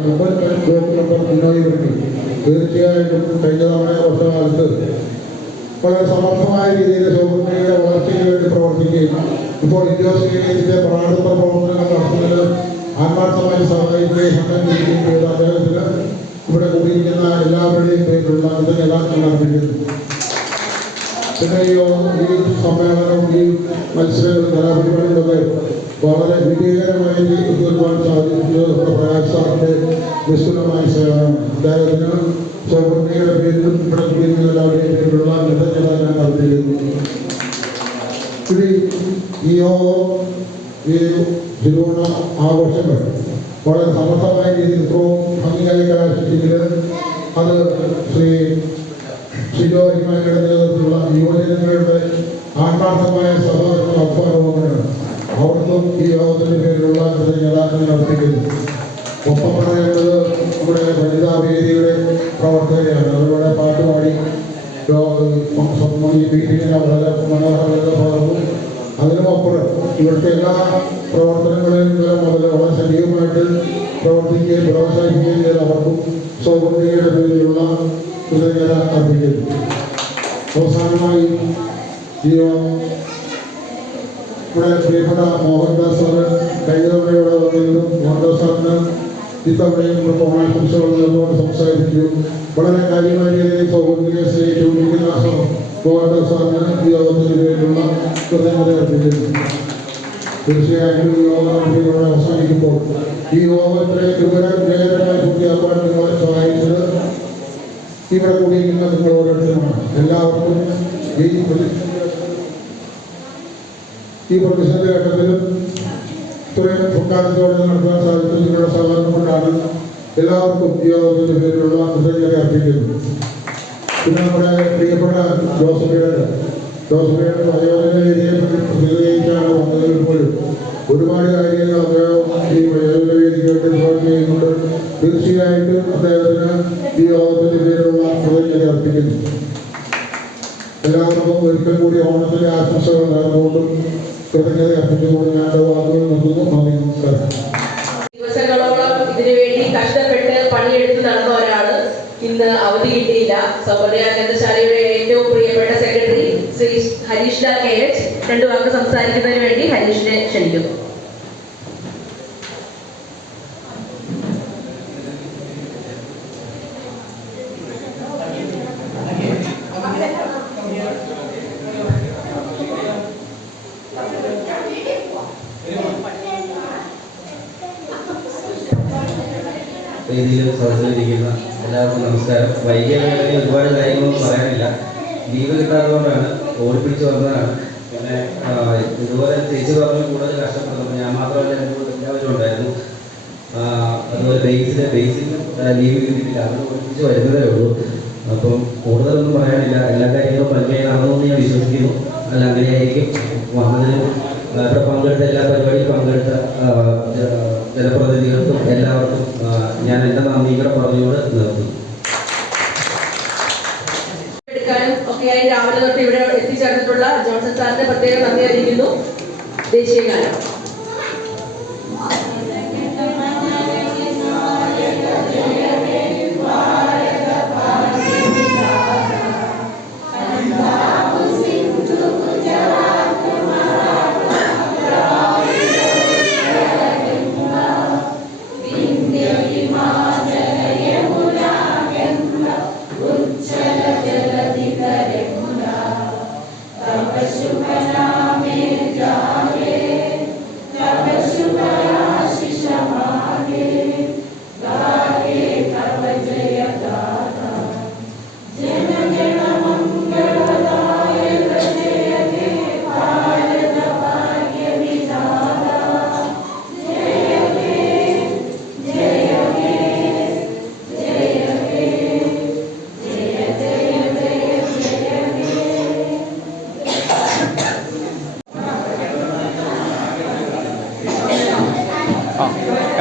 മുമ്പൻ ബ്ലോക്ക് മെമ്പർ മുന്നോയി വരട്ടി തീർച്ചയായിട്ടും കഴിഞ്ഞ തവണ വർഷകാലത്ത് വളരെ സമർത്ഥമായ രീതിയിൽ സൗഹൃദയുടെ വളർച്ചയ്ക്ക് വേണ്ടി പ്രവർത്തിക്കുകയും ഇപ്പോൾ ഇന്ത്യ സ്റ്റേഡിയത്തിൻ്റെ പ്രാരംഭ പ്രവർത്തനങ്ങൾ നടത്തുന്നതിൽ ആത്മാർത്ഥമായി സഹായിക്കുകയും സംഘടിപ്പിക്കുകയും ചെയ്ത അദ്ദേഹത്തിന് ഇവിടെ കൂടിയിരിക്കുന്ന എല്ലാവരുടെയും പേരിലുള്ള കൃതജ്ഞത അർപ്പിക്കുന്നു. പിന്നെ ഈ സമ്മേളനം ഈ മത്സരങ്ങളും കലാപരിപാടികളൊക്കെ വളരെ വിജയകരമായി തീർക്കുവാൻ സാധിച്ചത് നമ്മുടെ പ്രകാശ് സാറിൻ്റെ നിസ്തുലമായ സേവനം. അദ്ദേഹത്തിന് സൗഹൃദയുടെ പേരിലും ഇവിടെ കൂടിയിരിക്കുന്ന എല്ലാവരുടെയും പേരിലുള്ള കൃതജ്ഞത ഞാൻ അർപ്പിക്കുന്നു. ഈ തിരുവോണ ആഘോഷങ്ങൾ വളരെ സമർത്ഥമായ രീതിയിൽ ഇത്രയും ഭംഗിയായി കലാശിച്ചെങ്കിൽ അത് ശ്രീ ഷിജോ ഹിമാനിയുടെ നേതൃത്വത്തിലുള്ള യുവജനങ്ങളുടെ ആത്മാർത്ഥമായ സഹോദരങ്ങളും അധ്വാനവുമാണ്. അവർക്കും ഈ യോഗത്തിൻ്റെ പേരിലുള്ള കൃതജ്ഞത അർപ്പിക്കുന്നു. ഒപ്പം പറയേണ്ടത് നമ്മുടെ വനിതാ വേദിയുടെ പ്രവർത്തകരെയാണ്. അവരുടെ പാട്ടുപാടി ഈ മീറ്റിങ്ങിനെ വളരെ മനോഹരത പകർന്നു. അതിനുമപ്പുറം ഇവിടുത്തെ എല്ലാ പ്രവർത്തനങ്ങളെയും വളരെ സജീവമായിട്ട് പ്രവർത്തിക്കുകയും പ്രോത്സാഹിപ്പിക്കുകയും ചെയ്ത അവർക്കും സൗഹൃദയുടെ പേരിലുള്ള കൃതജ്ഞത അർപ്പിക്കുന്നു. അവസാനമായി ഇവിടെ പ്രിയപ്പെട്ട മോഹൻദാസ് സാറ് കഴിഞ്ഞ തവണയോടെ വന്നിരുന്നു. മോഹൻദാസ് സാറിന് ഇത്തവണയും ഓണാശംസകൾ നൽകുകൊണ്ട് സംസാരിച്ചു. വളരെ കാര്യമായ രീതിയിൽ സൗഹൃദയെ സ്നേഹിച്ചുകൊണ്ടിരിക്കുന്ന മോഹൻദാസ് സാറിന് ഈ യോഗത്തിന് പേരിലുള്ള കൃതജ്ഞത അർപ്പിക്കുന്നു. തീർച്ചയായും ഈ യോഗം അവസാനിക്കുമ്പോൾ ഈ യോഗത്തിലെ വിജയകരമായി പൂർത്തിയാക്കാൻ നിങ്ങളെ സഹായിച്ചത് ഇവിടെ കൂടിയിരിക്കുന്ന നിങ്ങൾ ഓരോരുത്തരുമാണ്. എല്ലാവർക്കും ഈ പ്രതിസന്ധി ഘട്ടത്തിലും ഇത്രയും പൊക്കാലത്തോടെ നടത്താൻ സാധിച്ചത് നിങ്ങളുടെ സഹകരണം കൊണ്ടാണ്. എല്ലാവർക്കും ഈ യോഗത്തിൻ്റെ പേരിലുള്ള കൃതജ്ഞത അർപ്പിക്കുന്നു. പിന്നെ നമ്മുടെ പ്രിയപ്പെട്ട ജോസഫിയുടെ വയോജന വേദിയെപ്പറ്റി പ്രതികരിച്ചാണ് വന്നതിൽ പോലും ഒരുപാട് കാര്യങ്ങൾ അദ്ദേഹം ഈ വയോജന വേദിക്ക് വേണ്ടി പ്രവർത്തി ചെയ്യുന്നുണ്ട്. തീർച്ചയായിട്ടും അദ്ദേഹത്തിന് ഈ യോഗത്തിൻ്റെ പേരിലുള്ള കൃതജ്ഞത അർപ്പിക്കുന്നു. എല്ലാവർക്കും ഒരിക്കൽ കൂടി ഓണത്തിൻ്റെ ആശംസകൾ നേർന്നുകൊണ്ടും കൃതജ്ഞത അർപ്പിച്ചുകൊണ്ട് ഞാൻ വാക്കുകൾ നൽകുന്നു. നന്ദി, നമസ്കാരം. സൗഹൃദ ഗ്രന്ഥശാലയുടെ ഏറ്റവും പ്രിയപ്പെട്ട സെക്രട്ടറി ശ്രീ ഹരീഷ് ദാ KH 2 വാക്ക് സംസാരിക്കുന്നതിന് വേണ്ടി ഹരീഷിനെ ക്ഷണിക്കുന്നു. വേദിയിലും സദസ്സിലിരിക്കുന്ന എല്ലാവർക്കും നമസ്കാരം. വൈകിയ വേളയിൽ ഒരുപാട് കാര്യങ്ങളൊന്നും പറയാനില്ല. ലീവ് കിട്ടാത്തതുകൊണ്ടാണ്, ഓടിപ്പിടിച്ച് വന്നതാണ്. പിന്നെ ഇതുപോലെ ചേച്ചി പറഞ്ഞു കൂടുതൽ കഷ്ടപ്പെടുന്നു. ഞാൻ മാത്രമല്ല, എല്ലാവരും ഉണ്ടായിരുന്നു. അതുപോലെ ബേസിൽ ലീവ് കിട്ടിയിട്ടില്ല, അത് ഓടിപ്പിച്ച് വരുന്നതേ ഉള്ളൂ. അപ്പം കൂടുതലൊന്നും പറയാനില്ല. എല്ലാ കാര്യങ്ങളും പങ്കുചെയ്യാനാണെന്ന് ഞാൻ വിശ്വസിക്കുന്നു. അല്ല, അങ്ങനെയായിരിക്കും. വന്നതിന് ഇവിടെ പങ്കെടുത്ത എല്ലാ പരിപാടിയിൽ പങ്കെടുത്ത ജനപ്രതിനിധികൾക്കും എല്ലാവർക്കും ഞാൻ എൻ്റെ നന്ദി ഇവിടെ പറഞ്ഞുകൊണ്ട് നിർത്തുന്നു. ഒക്കെയായി രാവിലെ തൊട്ട് ഇവിടെ എത്തിച്ചേർന്നിട്ടുള്ള ജോൺസൺ സാറിന്റെ പ്രത്യേക നന്ദി അറിയിക്കുന്നു. ദേശീയ ഗാനം.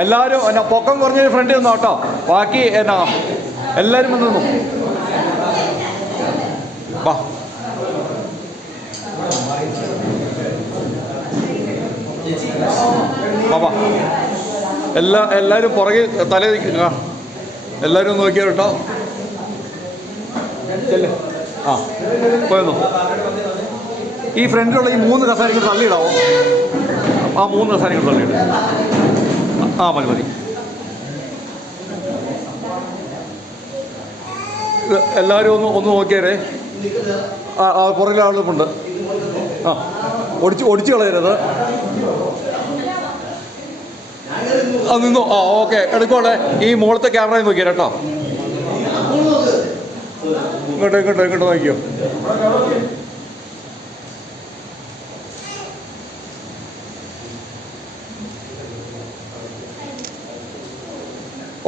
എല്ലാവരും എന്നാ പൊക്കം കുറഞ്ഞൊരു ഫ്രണ്ടിൽ നിന്നോ കേട്ടോ. ബാക്കി എന്നാ എല്ലാവരും വന്ന് നിന്നു. വാ, വാ, എല്ലാവരും പുറകെ തല എല്ലാവരും ഒന്ന് നോക്കിയാൽ കേട്ടോ. ആ, പോയെന്നോ. ഈ ഫ്രണ്ടിലുള്ള ഈ 3 കസാരങ്ങൾ തള്ളിയിടാവോ? ആ 3 കസാരങ്ങൾ തള്ളിയിടും. ആ, മതി. എല്ലാവരും ഒന്ന് നോക്കിയാരേ. പുറകിലെ ആളുകളുണ്ട്. ആ, ഒടിച്ചു കളയരുത്. നിന്നു. ആ, ഓക്കെ, എടുക്കോളെ. ഈ മുകളത്തെ ക്യാമറയിൽ നോക്കിയാ കേട്ടോ. ഇങ്ങോട്ട് നോക്കിയോ.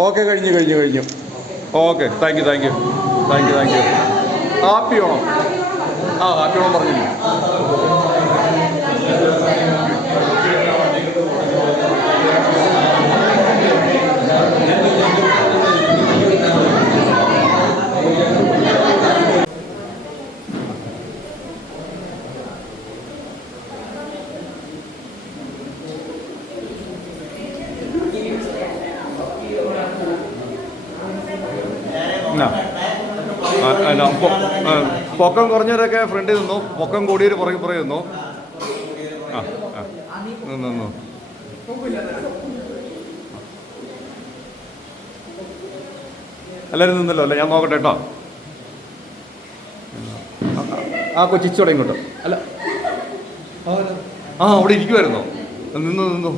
ഓക്കെ, കഴിഞ്ഞു. Okay, thank you. Happy Onam. Happy Onam പറഞ്ഞില്ല. പൊക്കം കുറഞ്ഞവരൊക്കെ ഫ്രണ്ടിൽ നിന്നു. പൊക്കം കൂടിയൊരു പുറകെ നിന്നു. നിന്നു. എല്ലാവരും നിന്നല്ലോ അല്ലേ? ഞാൻ നോക്കട്ടെ കേട്ടോ. ആ കൊച്ചിച്ചോടെ ഇങ്ങോട്ടോ. അല്ല, അവിടെ ഇരിക്കുമായിരുന്നോ? നിന്നു.